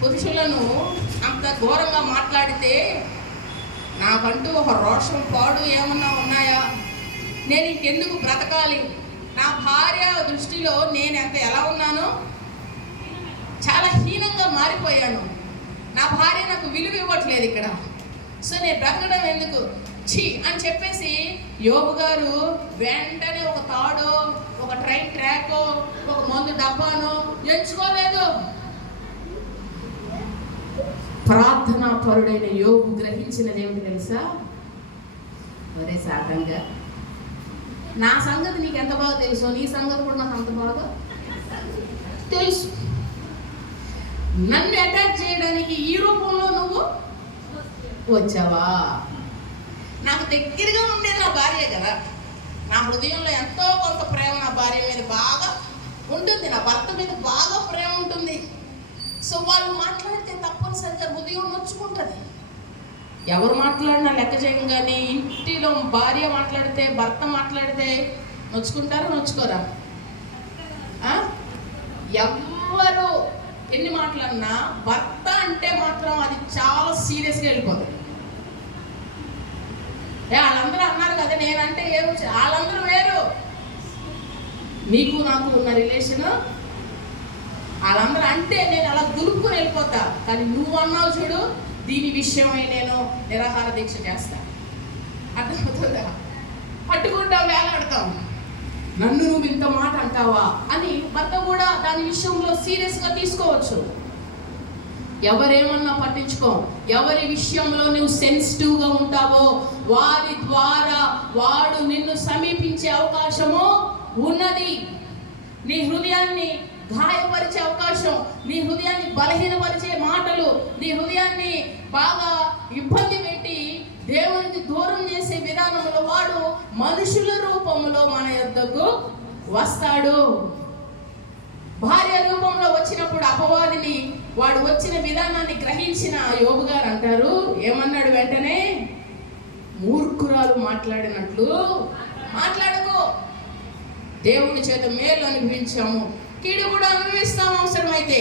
పురుషులను అంత ఘోరంగా మాట్లాడితే నాకంటూ ఒక రోషం పాడు ఏమన్నా ఉన్నాయా? నేను ఇంకెందుకు బ్రతకాలి? నా భార్య దృష్టిలో నేను ఎలా ఉన్నానో చాలా హీనంగా మారిపోయాను. నా భార్య నాకు విలువ ఇవ్వట్లేదు ఇక్కడ. సో నేను బ్రతకడం ఎందుకు ఛీ అని చెప్పేసి యోబు గారు వెంటనే ఒక తాడో, ఒక ట్రైన్ ట్రాకో, ఒక మందు డబ్బానో ఎంచుకోలేదు. ప్రార్థనా పరుడైన యోబు గ్రహించినది ఏమిటి తెలుసా? ఒరే సాధంగా, నా సంగతి నీకు ఎంత బాగా తెలుసో నీ సంగతి కూడా నాకు అంత బాగా తెలుసు. నన్ను అటాక్ చేయడానికి ఈ రూపంలో నువ్వు వచ్చావా? నాకు దగ్గరగా ఉండేది నా భార్య కదా. నా హృదయంలో ఎంతో కొంత ప్రేమ నా భార్య మీద బాగా ఉంటుంది, నా భర్త మీద బాగా ప్రేమ ఉంటుంది. సో వాళ్ళు మాట్లాడితే తప్పనిసరిగా హృదయం నొచ్చుకుంటుంది. ఎవరు మాట్లాడినా లెక్క చేయం, కానీ ఇంటిలో భార్య మాట్లాడితే, భర్త మాట్లాడితే నొచ్చుకుంటారా నొచ్చుకోరా? ఎవరు ఎన్ని మాట్లాడినా భర్త అంటే మాత్రం అది చాలా సీరియస్గా వెళ్ళిపోతుంది. వాళ్ళందరూ అన్నారు కదా నేనంటే ఏమో, వాళ్ళందరూ వేరు. నీకు నాకు ఉన్న రిలేషన్ వాళ్ళందరూ అంటే నేను అలా దులుపుకుని వెళ్ళిపోతా. కానీ నువ్వు అన్నావు చూడు, దీని విషయమై నేను నిరాహార దీక్ష చేస్తా. అర్థమవుతుందా? పట్టుకుంటావు, వేలాడతావు. నన్ను నువ్వు ఇంత మాట అంటావా అని భర్త కూడా దాని విషయంలో సీరియస్గా తీసుకోవచ్చు. ఎవరేమన్నా పట్టించుకో. ఎవరి విషయంలో నువ్వు సెన్సిటివ్గా ఉంటావో వారి ద్వారా వాడు నిన్ను సమీపించే అవకాశము ఉన్నది. నీ హృదయాన్ని గాయపరిచే అవకాశం, నీ హృదయాన్ని బలహీనపరిచే మాటలు, నీ హృదయాన్ని బాగా ఇబ్బంది పెట్టి దేవునికి దూరం చేసే విధానంలో వాడు మనుషుల రూపంలో మన యొద్దకు వస్తాడు. భార్య రూపంలో వచ్చినప్పుడు అపవాదిని వాడు వచ్చిన విధానాన్ని గ్రహించిన యోబు గారు అంటారు, ఏమన్నాడు వెంటనే? మూర్ఖురాలు మాట్లాడినట్లు మాట్లాడకు. దేవుని చేత మేలు అనుభవించాము, కీడు కూడా అనుభవిస్తాము అవసరమైతే.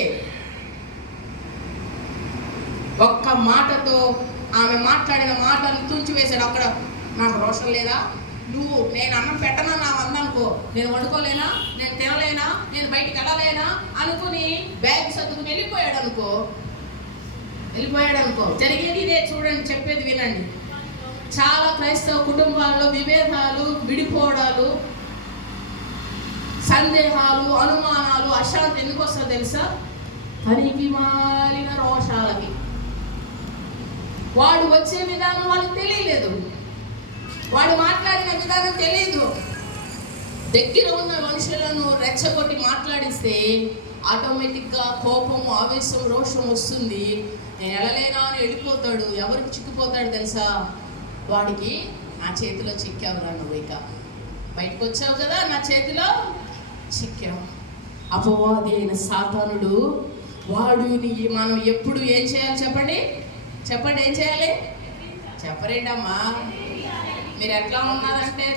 ఒక్క మాటతో ఆమె మాట్లాడిన మాటలను తుంచివేశాడు. అక్కడ నాకు రోషం లేదా? నువ్వు నేను అన్నం పెట్టనా నా అందనుకో, నేను వండుకోలేనా, నేను తినలేనా, నేను బయటికి వెళ్ళలేనా అనుకుని బ్యాగ్ సర్దుకు వెళ్ళిపోయాడు అనుకో. జరిగేది ఇదే. చూడండి, చెప్పేది వినండి. చాలా క్రైస్తవ కుటుంబాల్లో విభేదాలు, విడిపోవడాలు, సందేహాలు, అనుమానాలు, అశాంతి ఎందుకు వస్తుందో తెలుసా? పనికి మాలిన రోషాలకి. వాడు వచ్చే విధానం వాళ్ళకి తెలియలేదు, వాడు మాట్లాడిన విధానం తెలియదు. దగ్గర ఉన్న మనుషులను రెచ్చగొట్టి మాట్లాడిస్తే ఆటోమేటిక్గా కోపం, ఆవేశం, రోషం వస్తుంది. నేను వెళ్ళలేనా అని వెళ్ళిపోతాడు. ఎవరికి చిక్కిపోతాడు తెలుసా? వాడికి నా చేతిలో చిక్కావురా, నువ్వు ఇక బయటకు వచ్చావు కదా, నా చేతిలో చిక్కావు. అపవాది అయిన సాతానుడు వాడుని మనం ఎప్పుడు ఏం చేయాలి చెప్పండి? చెప్పండి, ఏం చేయాలి? చెప్పరేంటమ్మా? మీరు ఎట్లా ఉన్నారంటే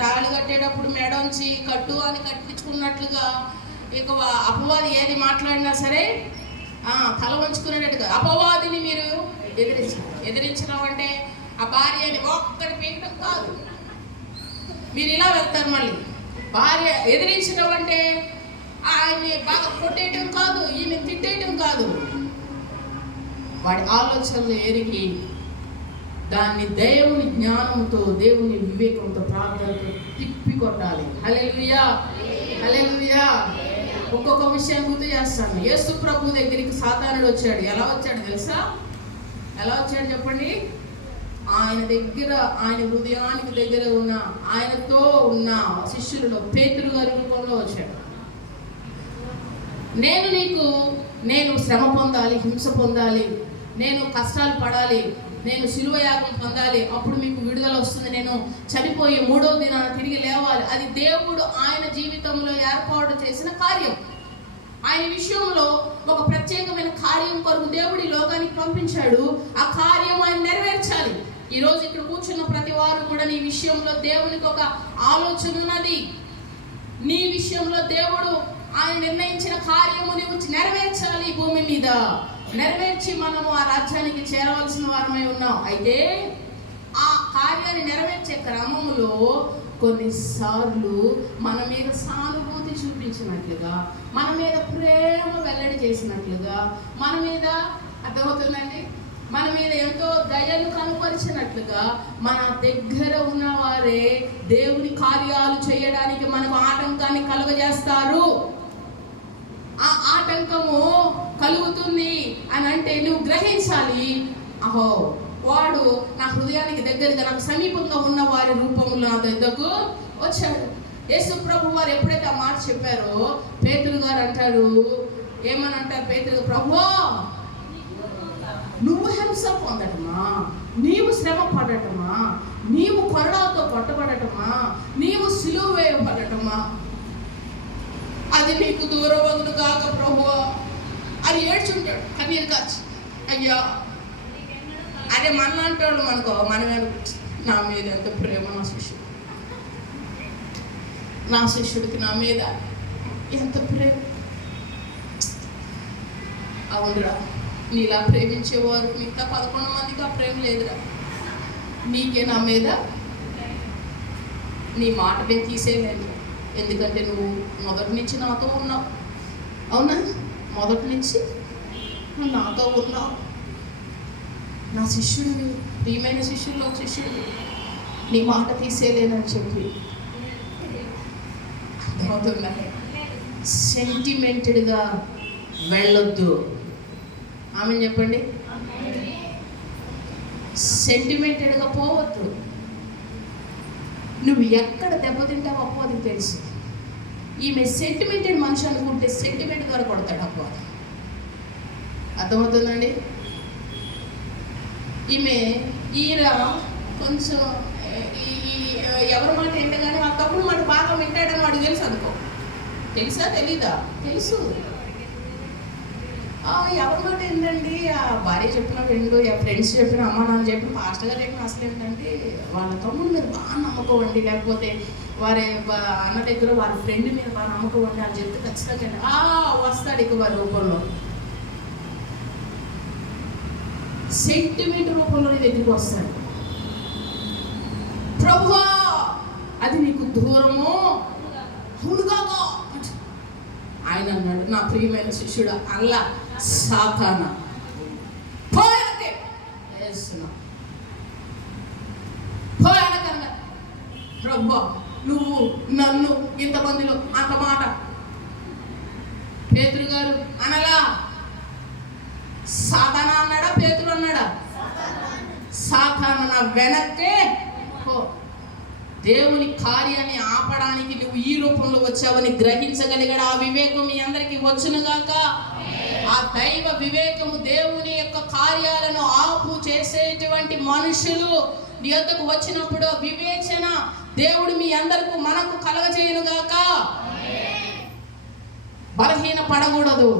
తాళి కట్టేటప్పుడు మెడొంచి కట్టు అని కట్టించుకున్నట్లుగా ఇక అపవాది ఏది మాట్లాడినా సరే తల వంచుకునేటట్టుగా అపవాదిని మీరు ఎదిరించడం అంటే ఆ భార్యని ఒక్కటి పీకటం కాదు. మీరు ఇలా వెళ్తారు. మళ్ళీ భార్య ఎదిరించడం అంటే ఆయన్ని బాగా కొట్టేయటం కాదు, ఈయన తిట్టేయటం కాదు. వాడి ఆలోచనలు ఎరిగి దాన్ని దేవుని జ్ఞానంతో, దేవుని వివేకంతో, ప్రార్థనతో తిప్పి కొట్టాలి. హల్లెలూయా, హల్లెలూయా. ఒక్కొక్క విషయం గుర్తు చేస్తాను. యేసు ప్రభు దగ్గరికి సాతానుడు వచ్చాడు. ఎలా వచ్చాడు తెలుసా? ఎలా వచ్చాడు చెప్పండి? ఆయన దగ్గర, ఆయన హృదయానికి దగ్గర ఉన్న, ఆయనతో ఉన్న శిష్యులలో పేతురు గారి రూపంలో వచ్చాడు. నేను శ్రమ పొందాలి, హింస పొందాలి, నేను కష్టాలు పడాలి, నేను శిలువ యాగం పొందాలి, అప్పుడు మీకు విడుదల వస్తుంది, నేను చనిపోయి 3వ దినాన తిరిగి లేవాలి. అది దేవుడు ఆయన జీవితంలో ఏర్పాటు చేసిన కార్యం. ఆయన విషయంలో ఒక ప్రత్యేకమైన కార్యం కొరకు దేవుడి లోకానికి పంపించాడు. ఆ కార్యం ఆయన నెరవేర్చాలి. ఈరోజు ఇక్కడ కూర్చున్న ప్రతి వారు కూడా నీ విషయంలో దేవునికి ఒక ఆలోచన ఉన్నది. నీ విషయంలో దేవుడు ఆయన నిర్ణయించిన కార్యము నీవు నెరవేర్చాలి. భూమి మీద నెరవేర్చి మనము ఆ రాజ్యానికి చేరవలసిన వారమై ఉన్నాం. అయితే ఆ కార్యాన్ని నెరవేర్చే క్రమంలో కొన్నిసార్లు మన మీద సానుభూతి చూపించినట్లుగా, మన మీద ప్రేమ వెల్లడి చేసినట్లుగా, మన మీద అర్థమవుతుందండి, మన మీద ఎంతో దయను కనుపరిచినట్లుగా మన దగ్గర ఉన్నవారే దేవుని కార్యాలు చేయడానికి మనకు ఆటంకాన్ని కలుగజేస్తారు. ఆ ఆటంకము కలుగుతుంది అని అంటే నువ్వు గ్రహించాలి. అహో, వాడు నా హృదయానికి దగ్గరగా, నాకు సమీపంగా ఉన్న వారి రూపంలో నా దగ్గరకు వచ్చాడు. యేసు ప్రభు వారు ఎప్పుడైతే ఆ మాట చెప్పారో పేతురు గారు అంటారు, ఏమని అంటారు పేతురు? ప్రభువా, నువ్వు హింస పొందటమా, నీవు శ్రమ పడటమా, నీవు కొరడాలతో కొట్టబడటమా, నీవు సిలువ వేయబడటమా, అది నీకు దూరమగును కాక ప్రభువా అని ఏడ్చుంటాడు, కన్నీరు కాచి. అయ్యా, అదే మన అంటాడు మనకో, మనమే నా మీద ఎంత ప్రేమ, నా శిష్యుడికి నా మీద ఎంత ప్రేమ. అవునురా, నీలా ప్రేమించేవారు మిగతా 11 మందికి ఆ ప్రేమ లేదురా, నీకే నా మీద, నీ మాట నేను తీసేయలేదు. ఎందుకంటే నువ్వు మొదటి నుంచి నాతో ఉన్నావు. అవునా? మొదటి నుంచి నువ్వు నాతో ఉన్నావు. నా శిష్యుడు, ప్రియమైన శిష్యుల్లో శిష్యుడు, నీ మాట తీసేయలేదని చెప్పి అర్థమవుతుందా? సెంటిమెంటెడ్గా వెళ్ళొద్దు. ఆమె చెప్పండి, సెంటిమెంటెడ్గా పోవద్దు. నువ్వు ఎక్కడ దెబ్బతింటావో అప్పు అది తెలుసు. ఈమె సెంటిమెంటెడ్ మనిషి అనుకుంటే సెంటిమెంట్ ద్వారా కొడతాడు అప్పు. అర్థమవుతుందండి? ఈయన కొంచెం ఎవరి మాట వింటగానే ఆ తప్పుడు మాట బాగా వింటాడని వాడు తెలుసు అనుకో. తెలుసా తెలీదా? తెలుసు. ఎవరి మాట ఏంటండి, ఆ భార్య చెప్పిన విండు, ఫ్రెండ్స్ చెప్పిన, అమ్మ నాన్న చెప్పిన, పాస్టర్ గారు చెప్పిన, అసలు ఏంటంటే వాళ్ళ తమ్ముడి మీద బాగా నమ్మకం అండి, లేకపోతే వారి అన్న దగ్గర వారి ఫ్రెండ్ మీద బాగా నమ్మకం అండి అని చెప్తే ఖచ్చితంగా వస్తాడు ఇక వారి రూపంలో, సెంటిమెంట్ రూపంలో నీ దగ్గరికి వస్తాడు. ప్రభువా, అది నీకు దూరము అవునుగాక. ఆయన అన్నాడు, నా ప్రియమైన శిష్యుడు అల్లా సాతానా పోయాడకన్నా, ప్రభువా నువ్వు నన్ను ఇంతమందిలో అంత మాట పేతురు గారు అనలా. సాతానా అన్నాడా, పేతురు అన్నాడా? సాతాను నా వెనక్కే పో. దేవుని కార్యాన్ని ఆపడానికి నువ్వు ఈ రూపంలో వచ్చావని గ్రహించగలిగాడు. ఆ వివేకం మీ అందరికీ వచ్చునుగాక. ఆ దైవ వివేకము, దేవుని యొక్క కార్యాలను ఆపు చేసేటువంటి మనుషులు నీ యొద్దకు వచ్చినప్పుడు వివేచన దేవుడు మీ అందరికీ మనకు కలగజేయునుగాక. బలహీన పడకూడదు.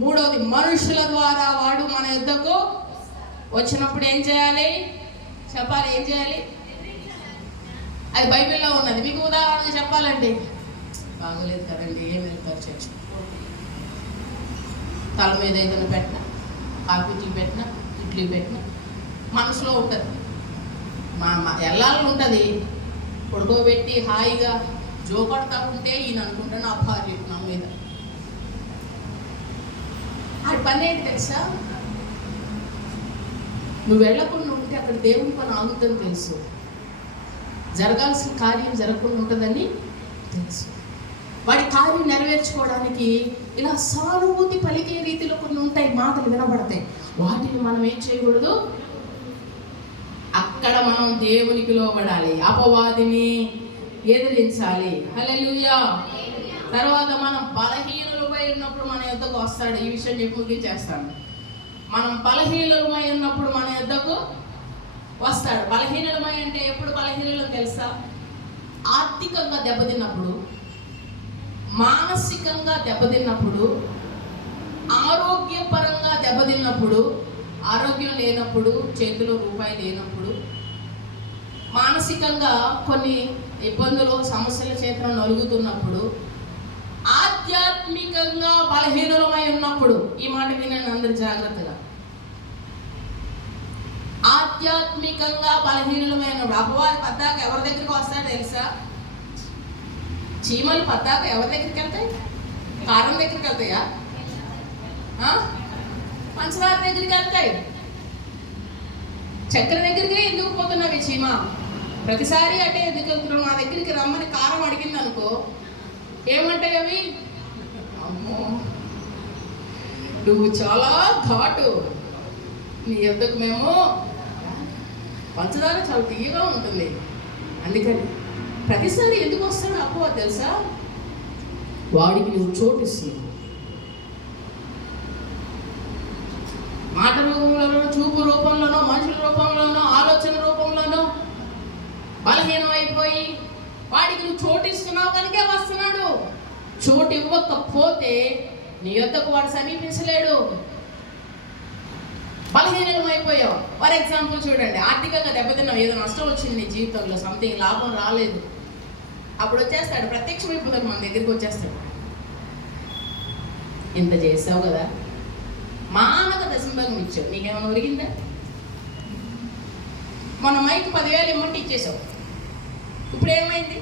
మూడోది, మనుషుల ద్వారా వాడు మన యొద్దకు వచ్చినప్పుడు ఏం చేయాలి చెప్పాలి? ఏం చేయాలి? అది బైబిల్లో ఉన్నది. మీకు ఉదాహరణ చెప్పాలండి, బాగోలేదు కదండి, ఏం వెళ్తారు చర్చ్, తల మీద ఏదైనా పెట్టినా, కాఫీ టీ పెట్టినా, ఇడ్లీ పెట్టినా మనసులో ఉంటుంది, వెళ్ళాలని ఉంటుంది. పడుకోబెట్టి హాయిగా జోపడతా ఉంటే ఈయన అనుకుంటాను ఆ భార్య నా మీద. అది పని ఏంటి తెలుసా? నువ్వు వెళ్ళకుండా ఉంటే అక్కడ దేవుని పని ఆగుతుందని తెలుసు, జరగాల్సిన కార్యం జరగకుండా ఉంటుందని తెలుసు. వాడి కార్యం నెరవేర్చుకోవడానికి ఇలా సానుభూతి పలికే రీతిలో కొన్ని ఉంటాయి, మాటలు వినబడతాయి. వాటిని మనం ఏం చేయకూడదు, అక్కడ మనం దేవునికి లోబడాలి, అపవాదిని ఎదిరించాలి. హల్లెలూయా. తర్వాత మనం బలహీనులపై ఉన్నప్పుడు మన యొద్దకు వస్తాడు. ఈ విషయం చెప్పి చేస్తాడు. మనం బలహీనులమై ఉన్నప్పుడు మన యొద్దకు వస్తాడు. బలహీనులమై అంటే ఎప్పుడు బలహీనులు తెలుసా? ఆర్థికంగా దెబ్బతిన్నప్పుడు, మానసికంగా దెబ్బతిన్నప్పుడు, ఆరోగ్యపరంగా దెబ్బతిన్నప్పుడు, ఆరోగ్యం లేనప్పుడు, చేతిలో రూపాయి లేనప్పుడు, మానసికంగా కొన్ని ఇబ్బందులు సమస్యల చేత నలుగుతున్నప్పుడు, ఆధ్యాత్మికంగా బలహీనులమై ఉన్నప్పుడు, ఈ మాట వినండి అందరు జాగ్రత్తగా, ఆధ్యాత్మికంగా బలహీనులమై ఉన్నప్పుడు అపవాది పద్దాక ఎవరి దగ్గరికి వస్తాడో తెలుసా? చీమలు పద్దాక ఎవరి దగ్గరికి వెళ్తాయి? కారం దగ్గరికి వెళ్తాయా? పంచదార దగ్గరికి వెళ్తాయి. చక్కెర దగ్గరికి ఎందుకు పోతున్నావు చీమ? ప్రతిసారి అంటే ఎందుకు వెళ్తున్నావు? నా దగ్గరికి రమ్మని కారం అడిగింది అనుకో, ఏమంటాయి అవి? అమ్మో నువ్వు చాలా ఘాటు, నీ యొద్దకు మేము పంచదార చాలా తీయగా ఉంటుంది. అందుకని ప్రతిసారి ఎందుకు వస్తాడు అపవాది తెలుసా? వాడికి నువ్వు చోటిస్తున్నావు. మాట రూపంలోనో, చూపు రూపంలోనో, మనుషుల రూపంలోనో, ఆలోచన రూపంలోనో బలహీనం అయిపోయి వాడికి నువ్వు చోటిస్తున్నావు కనుకే వస్తున్నాడు. చోటు ఇవ్వకపోతే నీ యొద్దకు వాడు సమీపించలేడు. బలహీనం అయిపోయావు. ఫర్ ఎగ్జాంపుల్ చూడండి, ఆర్థికంగా దెబ్బతిన్నావు, ఏదో నష్టం వచ్చింది నీ జీవితంలో, సంథింగ్ లాభం రాలేదు. అప్పుడు వచ్చేస్తాడు, ప్రత్యక్షమైపోతాడు, మన దగ్గరికి వచ్చేస్తాడు. ఇంత చేసావు కదా, మానక దశంభాగం ఇచ్చావు, నీకేమైనా ఒరిగిందా? మన మైకి 10,000 ఇమ్మంటే ఇచ్చేసావు. ఇప్పుడు ఏమైంది?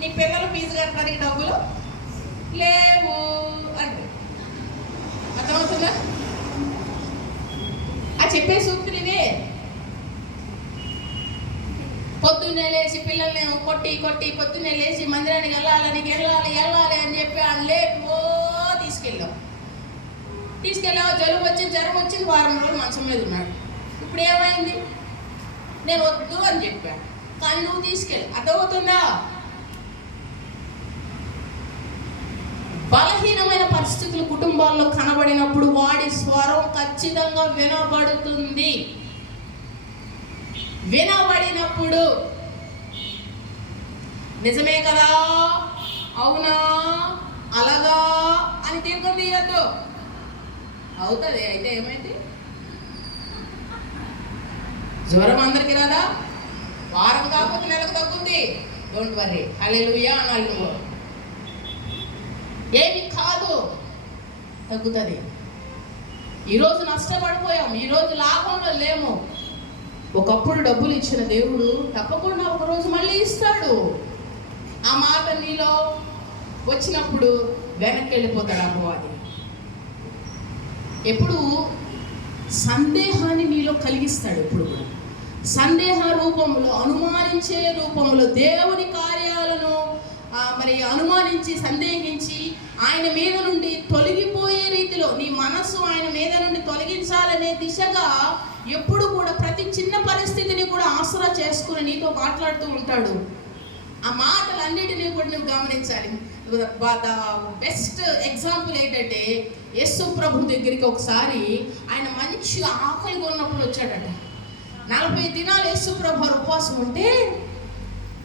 నీ పిల్లలు ఫీజు కట్టడానికి డబ్బులు లేవు అంటే అర్థమవుతుందా? ఆ చెప్పే సూక్తులు ఇవే. పొద్దున్నే లేచి పిల్లల్ని కొట్టి కొట్టి పొద్దున్నే లేచి మందిరానికి వెళ్ళాలి అని చెప్పి లేపో తీసుకెళ్ళావు. జలుబు వచ్చింది, జ్వరం వచ్చింది, వారం రోజులు మంచం మీద ఉన్నాడు. ఇప్పుడు ఏమైంది? నేను వద్దు అని చెప్పాను, కానీ నువ్వు తీసుకెళ్ళి. అర్థమవుతుందా? బలహీనమైన పరిస్థితులు కుటుంబాల్లో కనబడినప్పుడు వాడి స్వరం ఖచ్చితంగా వినబడుతుంది. వినబడినప్పుడు నిజమే కదా, అవునా, అలాగా అని తీర్పు తీయద్దు. అవుతుంది. అయితే ఏమైంది? జ్వరం అందరికి రాదా? వారం కాకపోతే నెలకు తగ్గుద్ది. డోంట్ వర్రీ, హల్లెలూయా అనాలి. నువ్వు ఏమి కాదు, తగ్గుతుంది. ఈరోజు నష్టపడిపోయాం, ఈరోజు లాభంలో లేము. ఒకప్పుడు డబ్బులు ఇచ్చిన దేవుడు తప్పకుండా ఒకరోజు మళ్ళీ ఇస్తాడు. ఆ మాట నీలో వచ్చినప్పుడు వెనక్కి వెళ్ళిపోతాడు అపవాది. ఎప్పుడు సందేహాన్ని నీలో కలిగిస్తాడు. ఎప్పుడు కూడా సందేహ రూపంలో, అనుమానించే రూపంలో దేవుని కార్యాలను మరి అనుమానించి సందేహించి ఆయన మీద నుండి తొలగిపోయే రీతిలో నీ మనస్సు ఆయన మీద నుండి తొలగించాలనే దిశగా ఎప్పుడు కూడా ప్రతి చిన్న పరిస్థితిని కూడా ఆసరా చేసుకుని నీతో మాట్లాడుతూ ఉంటాడు. ఆ మాటలన్నిటినీ కూడా నువ్వు గమనించాలి. బెస్ట్ ఎగ్జాంపుల్ ఏంటంటే, యేసు ప్రభు దగ్గరికి ఒకసారి ఆయన మంచిగా ఆకలిగా ఉన్నప్పుడు వచ్చాడట. 40 దినాలు యేసు ప్రభు ఉపవాసం ఉంటే,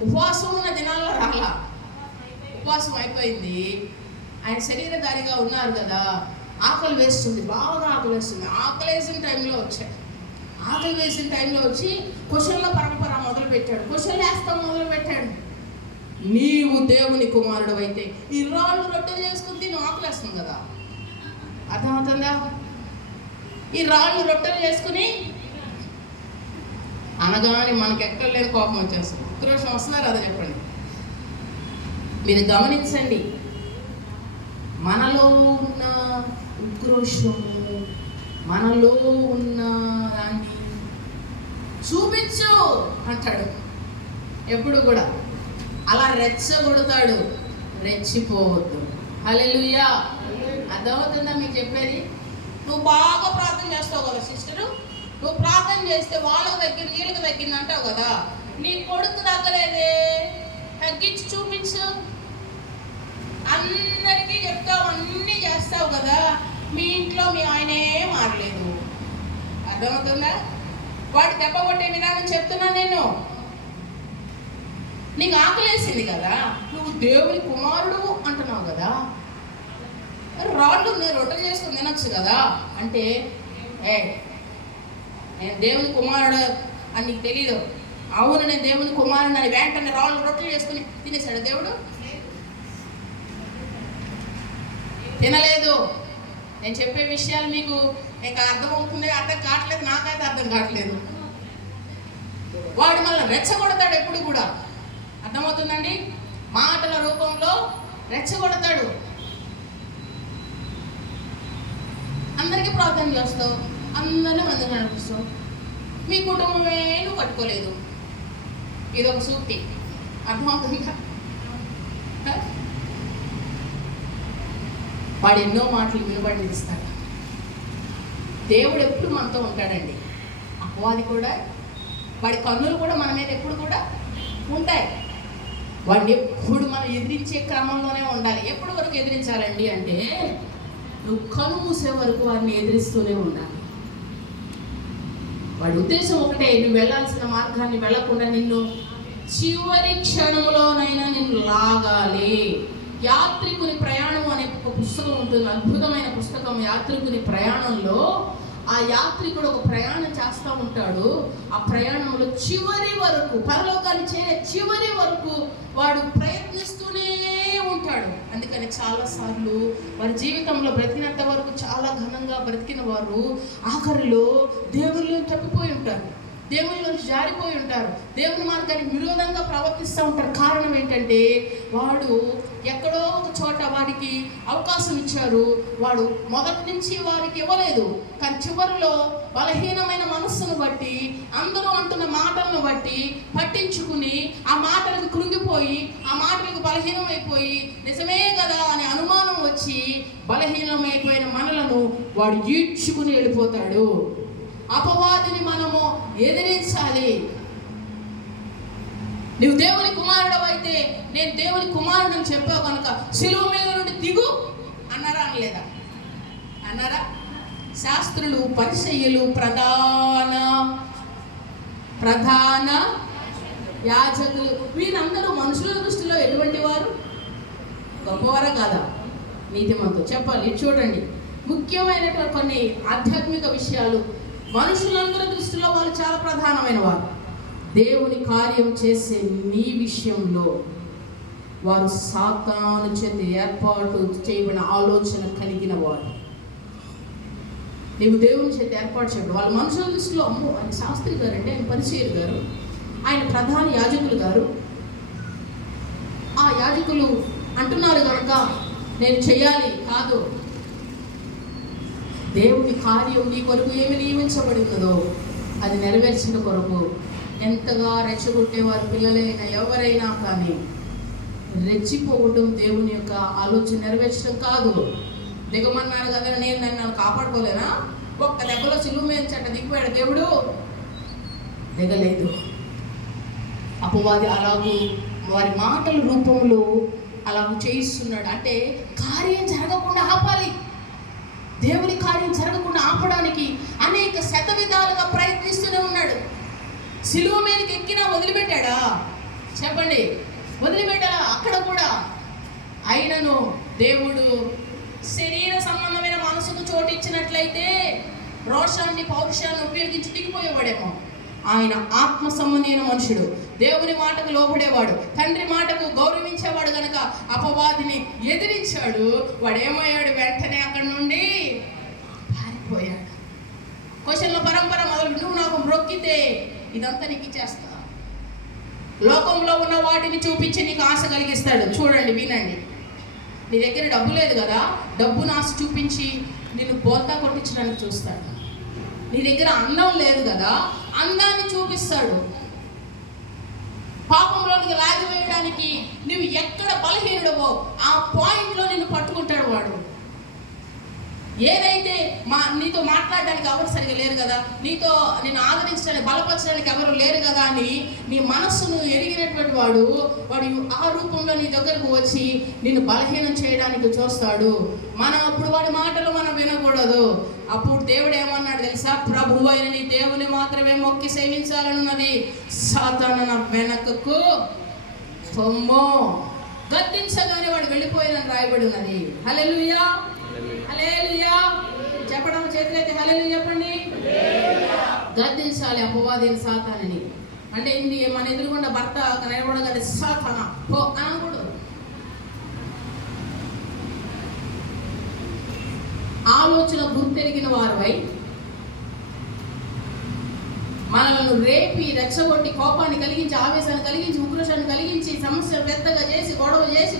ఉపవాసం ఉన్న దినాల్లో రాలా, ఉపవాసం అయిపోయింది. ఆయన శరీరధారిగా ఉన్నారు కదా, ఆకలి వేస్తుంది, బాగా ఆకలి వేస్తుంది. ఆకలి వేసిన టైంలో వచ్చాడు. ఆకలి వేసిన టైంలో వచ్చి క్వశ్చన్ల పరంపర మొదలుపెట్టాడు. క్వశ్చన్లు వేస్తాం మొదలుపెట్టాడు. నీవు దేవుని కుమారుడు అయితే ఈ రాళ్ళు రొట్టెలు చేసుకుని తిని ఆకలి వేస్తుంది కదా, అర్థమవుతుందా? ఈ రాళ్ళు రొట్టెలు చేసుకుని అనగానే మనకు ఎక్కడ లేని కోపం వచ్చేస్తుంది. ఉక్రోషం వస్తున్నారు కదా, చెప్పండి. మీరు గమనించండి, మనలో ఉన్న ఉక్రోషము, మనలో ఉన్న దాన్ని చూపించు అంటాడు ఎప్పుడు కూడా. అలా రెచ్చగొడతాడు, రెచ్చిపోవద్దు. హల్లెలూయా. అర్థమవుతుందా మీకు చెప్పేది? నువ్వు బాగా ప్రార్థన చేస్తావు కదా సిస్టరు, నువ్వు ప్రార్థన చేస్తే వాళ్ళకు తగ్గింది వీళ్ళకి తగ్గింది అంటావు కదా, నీ కొడుకు తగ్గలేదే, తగ్గించి చూపించు. అందరికీ చెప్తావు, అన్నీ చేస్తావు కదా, మీ ఇంట్లో మీ ఆయనే మారలేదు. అర్థమవుతుందా? వాడు దెబ్బ కొట్టే విధానం చెప్తున్నా నేను. నీకు ఆకలేసింది కదా, నువ్వు దేవుని కుమారుడు అంటున్నావు కదా, రాళ్ళు నేను రొట్టెలు చేసుకుని తినొచ్చు కదా అంటే, నేను దేవుని కుమారుడు అని నీకు తెలీదు. అవును నేను దేవుని కుమారుడు అని వెంటనే రాళ్ళు రొట్టెలు చేసుకుని తినేశాడు దేవుడు? తినలేదు. నేను చెప్పే విషయాలు మీకు ఇంకా అర్థమవుతుంది, అర్థం కావట్లేదు, నాకైతే అర్థం కావట్లేదు. వాడు మళ్ళీ రెచ్చగొడతాడు ఎప్పుడు కూడా. అర్థమవుతుందండి? మాటల రూపంలో రెచ్చగొడతాడు. అందరికీ ప్రార్థన చేస్తావు, అందరినీ మందిని నడిపిస్తావు, మీ కుటుంబమే నువ్వు పట్టుకోలేదు. ఇదొక సూక్తి. అర్థమవుతుందా? వాడు ఎన్నో మాటలు వినబడి ఇస్తాడు. దేవుడు ఎప్పుడు మనతో ఉంటాడండి. అపవాది కూడా, వాడి కన్నులు కూడా మన మీద ఎప్పుడు కూడా ఉంటాయి. వాడిని ఎప్పుడు మనం ఎదిరించే క్రమంలోనే ఉండాలి. ఎప్పటి వరకు ఎదిరించాలండి అంటే, నువ్వు కను మూసే వరకు వాడిని ఎదిరిస్తూనే ఉండాలి. వాడి ఉద్దేశం ఒకటే, నువ్వు వెళ్ళాల్సిన మార్గాన్ని వెళ్ళకుండా నిన్ను చివరి క్షణంలోనైనా నిన్ను లాగాలి. యాత్రికుని ప్రయాణం అనే ఒక పుస్తకం ఉంటుంది, అద్భుతమైన పుస్తకం. యాత్రికుని ప్రయాణంలో ఆ యాత్రికుడు ఒక ప్రయాణం చేస్తూ ఉంటాడు. ఆ ప్రయాణంలో చివరి వరకు, పరలోకాన్ని చేరే చివరి వరకు వాడు ప్రయత్నిస్తూనే ఉంటాడు. అందుకని చాలాసార్లు వారి జీవితంలో బ్రతికినంత వరకు చాలా ఘనంగా బ్రతికిన వారు ఆఖరిలో దేవుళ్ళు తప్పిపోయి ఉంటారు, దేవుళ్ళలోంచి జారిపోయి ఉంటారు, దేవుని మార్గానికి విరోధంగా ప్రవర్తిస్తూ ఉంటారు. కారణం ఏంటంటే, వాడు ఎక్కడో ఒక చోట వాడికి అవకాశం ఇచ్చారు, వాడు మొదటి నుంచి వారికి ఇవ్వలేదు. కానీ చివరిలో బలహీనమైన మనస్సును బట్టి, అందరూ అంటున్న మాటలను బట్టి పట్టించుకుని ఆ మాటలకు కృంగిపోయి, ఆ మాటలకు బలహీనమైపోయి, నిజమే కదా అని అనుమానం వచ్చి బలహీనమైపోయిన మనలను వాడు ఈడ్చుకుని వెళ్ళిపోతాడు. అపవాదిని మనము ఎదిరించాలి. నువ్వు దేవుని కుమారుడు అయితే, నేను దేవుని కుమారుడు అని చెప్పావు కనుక శిలువ మీద నుండి దిగు అన్నారా? అనలేదా? అన్నారా? శాస్త్రులు, పరిసయ్యులు, ప్రధాన యాజకులు, వీరందరూ మనుషుల దృష్టిలో ఎటువంటి వారు? గొప్పవారా కాదా? నీతిమంతులు. చెప్పాలి. చూడండి, ముఖ్యమైనటువంటి కొన్ని ఆధ్యాత్మిక విషయాలు మనుషులందరి దృష్టిలో వాళ్ళు చాలా ప్రధానమైన వారు. దేవుని కార్యం చేసే నీ విషయంలో వారు సాతాను చేత ఏర్పాటు చేయబడిన ఆలోచన కలిగిన వారు. నీవు దేవుని చేత ఏర్పాటు చేయడం, వాళ్ళ మనుషుల దృష్టిలో అమ్మో ఆయన శాస్త్రి గారు అంటే, ఆయన పరిచయులు గారు, ఆయన ప్రధాన యాజకులు గారు, ఆ యాజకులు అంటున్నారు కనుక నేను చెయ్యాలి. కాదు, దేవుని కార్యం నీ కొరకు ఏమి నియమించబడినదో అది నెరవేర్చిన కొరకు ఎంతగా రెచ్చగొట్టేవారు పిల్లలైనా ఎవరైనా కానీ రెచ్చిపోవటం దేవుని యొక్క ఆలోచన నెరవేర్చడం కాదు. దిగమన్నారు కదా, నేను నన్ను కాపాడుకోలేనా? ఒక్క దెబ్బలో సిలువ మీద చెట్ట దిగిపోయాడు దేవుడు, దిగలేదు. అపవాది అలాగూ వారి మాటల రూపంలో అలాగూ చేయిస్తున్నాడు. అంటే కార్యం జరగకుండా ఆపాలి, దేవుని కార్యం జరగకుండా ఆపడానికి అనేక శతవిధాలుగా ప్రయత్నిస్తూనే ఉన్నాడు. సిలువ మీదకి ఎక్కినా వదిలిపెట్టాడా? చెప్పండి, వదిలిపెట్టాలా? అక్కడ కూడా అయినను దేవుడు శరీర సంబంధమైన మనసుకు చోటు ఇచ్చినట్లయితే రోషాన్ని పౌరుషాన్ని ఉపయోగించి దిగిపోయేవాడేమో. ఆయన ఆత్మ సంబంధమైన మనుషుడు, దేవుని మాటకు లోబడేవాడు, తండ్రి మాటకు గౌరవించేవాడు కనుక అపవాదిని ఎదిరించాడు. వాడు ఏమయ్యాడు? వెంటనే అక్కడి నుండి పారిపోయాడు. క్వశ్చన్ల పరంపర మొదలు, నువ్వు నాకు మొక్కితే ఇదంతా నీకు ఇచ్చేస్తా, లోకంలో ఉన్న వాటిని చూపించి నీకు ఆశ కలిగిస్తాడు. చూడండి, వినండి. నీ దగ్గర డబ్బు లేదు కదా, డబ్బును ఆశ చూపించి నిన్ను బోల్తా కొట్టించడానికి చూస్తాడు. నీ దగ్గర అందం లేదు కదా, అందాన్ని చూపిస్తాడు. పాపంలోనికి లాగివేయడానికి నువ్వు ఎక్కడ బలహీనుడవో ఆ పాయింట్లో నిన్ను పట్టుకుంటాడు వాడు. ఏదైతే నీతో మాట్లాడడానికి ఎవరు సరిగా లేరు కదా, నీతో నేను ఆదరించడానికి బలపరచడానికి ఎవరు లేరు కదా అని నీ మనస్సును ఎరిగినటువంటి వాడు ఆ రూపంలో నీ దగ్గరకు వచ్చి నిన్ను బలహీనం చేయడానికి చూస్తాడు. మనం అప్పుడు వాడి మాటలు మనం వినకూడదు. అప్పుడు దేవుడు ఏమన్నాడు తెలుసా? ప్రభువు అయిన నీ దేవుని మాత్రమే మొక్కి సేవించాలన్నది, సాతాను నా వెనకకు పొమ్మో. గద్దించగానే వాడు వెళ్ళిపోయాడని రాయబడి ఉన్నది. హల్లెలూయా, హల్లెలూయా. చెప్పడం చేతులైతే హల్లెలూయా చెప్పండి. గద్దించాలి అపవాదిని, సాతానుని. అంటే ఇది మన ఎదురుగుండా భర్త నిలబడగానే సాతానా పో అనకూడదు. ఆలోచన గుర్తెరిగిన వారై మనల్ని రేపి రెచ్చగొట్టి కోపాన్ని కలిగించి ఆవేశాన్ని కలిగించి ఉగ్రశాన్ని కలిగించి సమస్యలు పెద్దగా చేసి గొడవ చేసి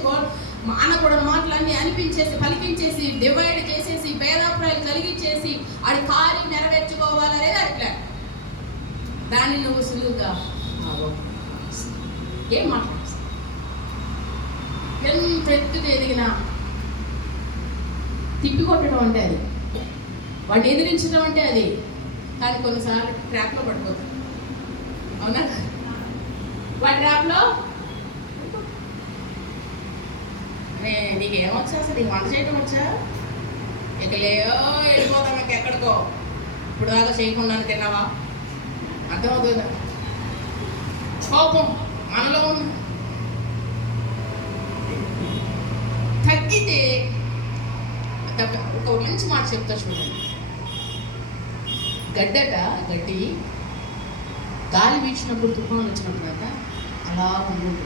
అనకూడని మాటలన్నీ అనిపించేసి పలికించేసి డివైడ్ చేసేసి భేదాభిప్రాయాలు కలిగించేసి ఆడి కార్యం నెరవేర్చుకోవాలనేది అది ప్లాన్. దాన్ని నువ్వు సులువుగా ఏం మాట్లాడుతావు? ఎంత ఎత్తుకు ఎదిగినా తిప్పికొట్టడం అంటే అది, వాడిని ఎదిరించడం అంటే అది. కానీ కొన్నిసార్లు ట్రాప్లో పడిపోతాడు. అవునా? వాడి ట్రాప్లో నీకు ఏమొచ్చా? అసలు నీకు వంట చేయడం వచ్చా? ఇక లేవో వెళ్ళిపోతాం ఇంక ఎక్కడికో. ఇప్పుడు దాకా చేయకుండా తిన్నావా? అర్థమవుతుందా? కోపం మనలో తగ్గితే ఒక మంచి మాట చెప్తా చూడండి. గడ్డి గాలి వీచినప్పుడు, తుఫాను వచ్చినప్పుడు అంతా అలా ఉంటుంది.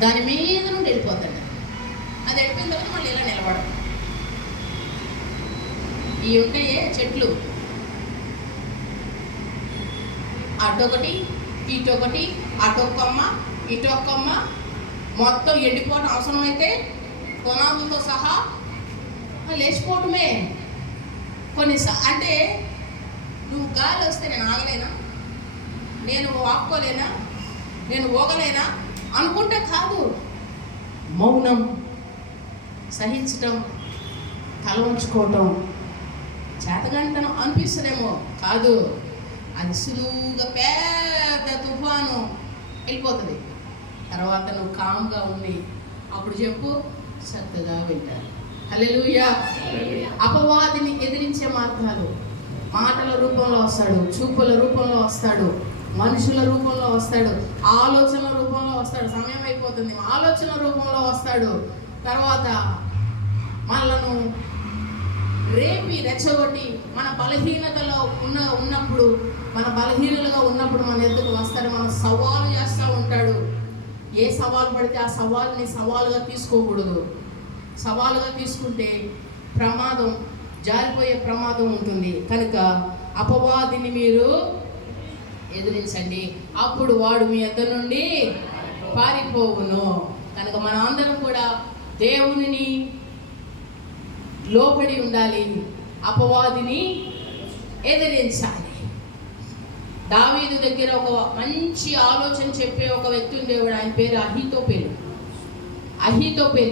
దాని మీద నుండి వెళ్ళిపోతాడు. అది వెళ్ళిపోయిన తర్వాత మళ్ళీ ఇలా నిలబడదు. ఇవి ఉంటాయే చెట్లు, అటొకటి ఇటొకటి, అటొక్కమ్మ ఇటొక్కమ్మ, మొత్తం ఎండిపోవడం అవసరమైతే పునాదులతో సహా లేచిపోవటమే. అంటే నువ్వు గాలి వస్తే నేను ఆగలేనా, నేను ఆపుకోలేనా, నేను ఊగలేనా అనుకుంటే కాదు. మౌనం, సహించటం, తల ఉంచుకోవటం చేతగంటనం అనిపిస్తుందేమో, కాదు. అది సులువుగా పెద్ద తుఫాను వెళ్ళిపోతుంది. తర్వాత నువ్వు కామ్గా ఉండి అప్పుడు చెప్పు, చక్కగా వింటారు. హల్లెలూయా. అపవాదిని ఎదిరించే మార్గాలు, మాటల రూపంలో వస్తాడు, చూపుల రూపంలో వస్తాడు, మనుషుల రూపంలో వస్తాడు, ఆలోచనల రూపంలో వస్తాడు. సమయం అయిపోతుంది. ఆలోచన రూపంలో వస్తాడు. తర్వాత మనలను రేపి రెచ్చగొట్టి మన బలహీనతలో ఉన్నప్పుడు, మన బలహీనులుగా ఉన్నప్పుడు మన ఎదుగు వస్తాడు. మనం సవాలు చేస్తూ ఉంటాడు. ఏ సవాలు పడితే ఆ సవాల్ని సవాలుగా తీసుకోకూడదు. సవాలుగా తీసుకుంటే ప్రమాదం, జారిపోయే ప్రమాదం ఉంటుంది. కనుక అపవాదిని మీరు ఎదిరించండి, అప్పుడు వాడు మీ యొద్ద నుండి పారిపోవును. కనుక మన అందరం కూడా దేవునిని లోబడి ఉండాలి, అపవాదిని ఎదిరించాలి. దావీదు దగ్గర ఒక మంచి ఆలోచన చెప్పే ఒక వ్యక్తి ఉండేవాడు. ఆయన పేరు అహీతోపెలు.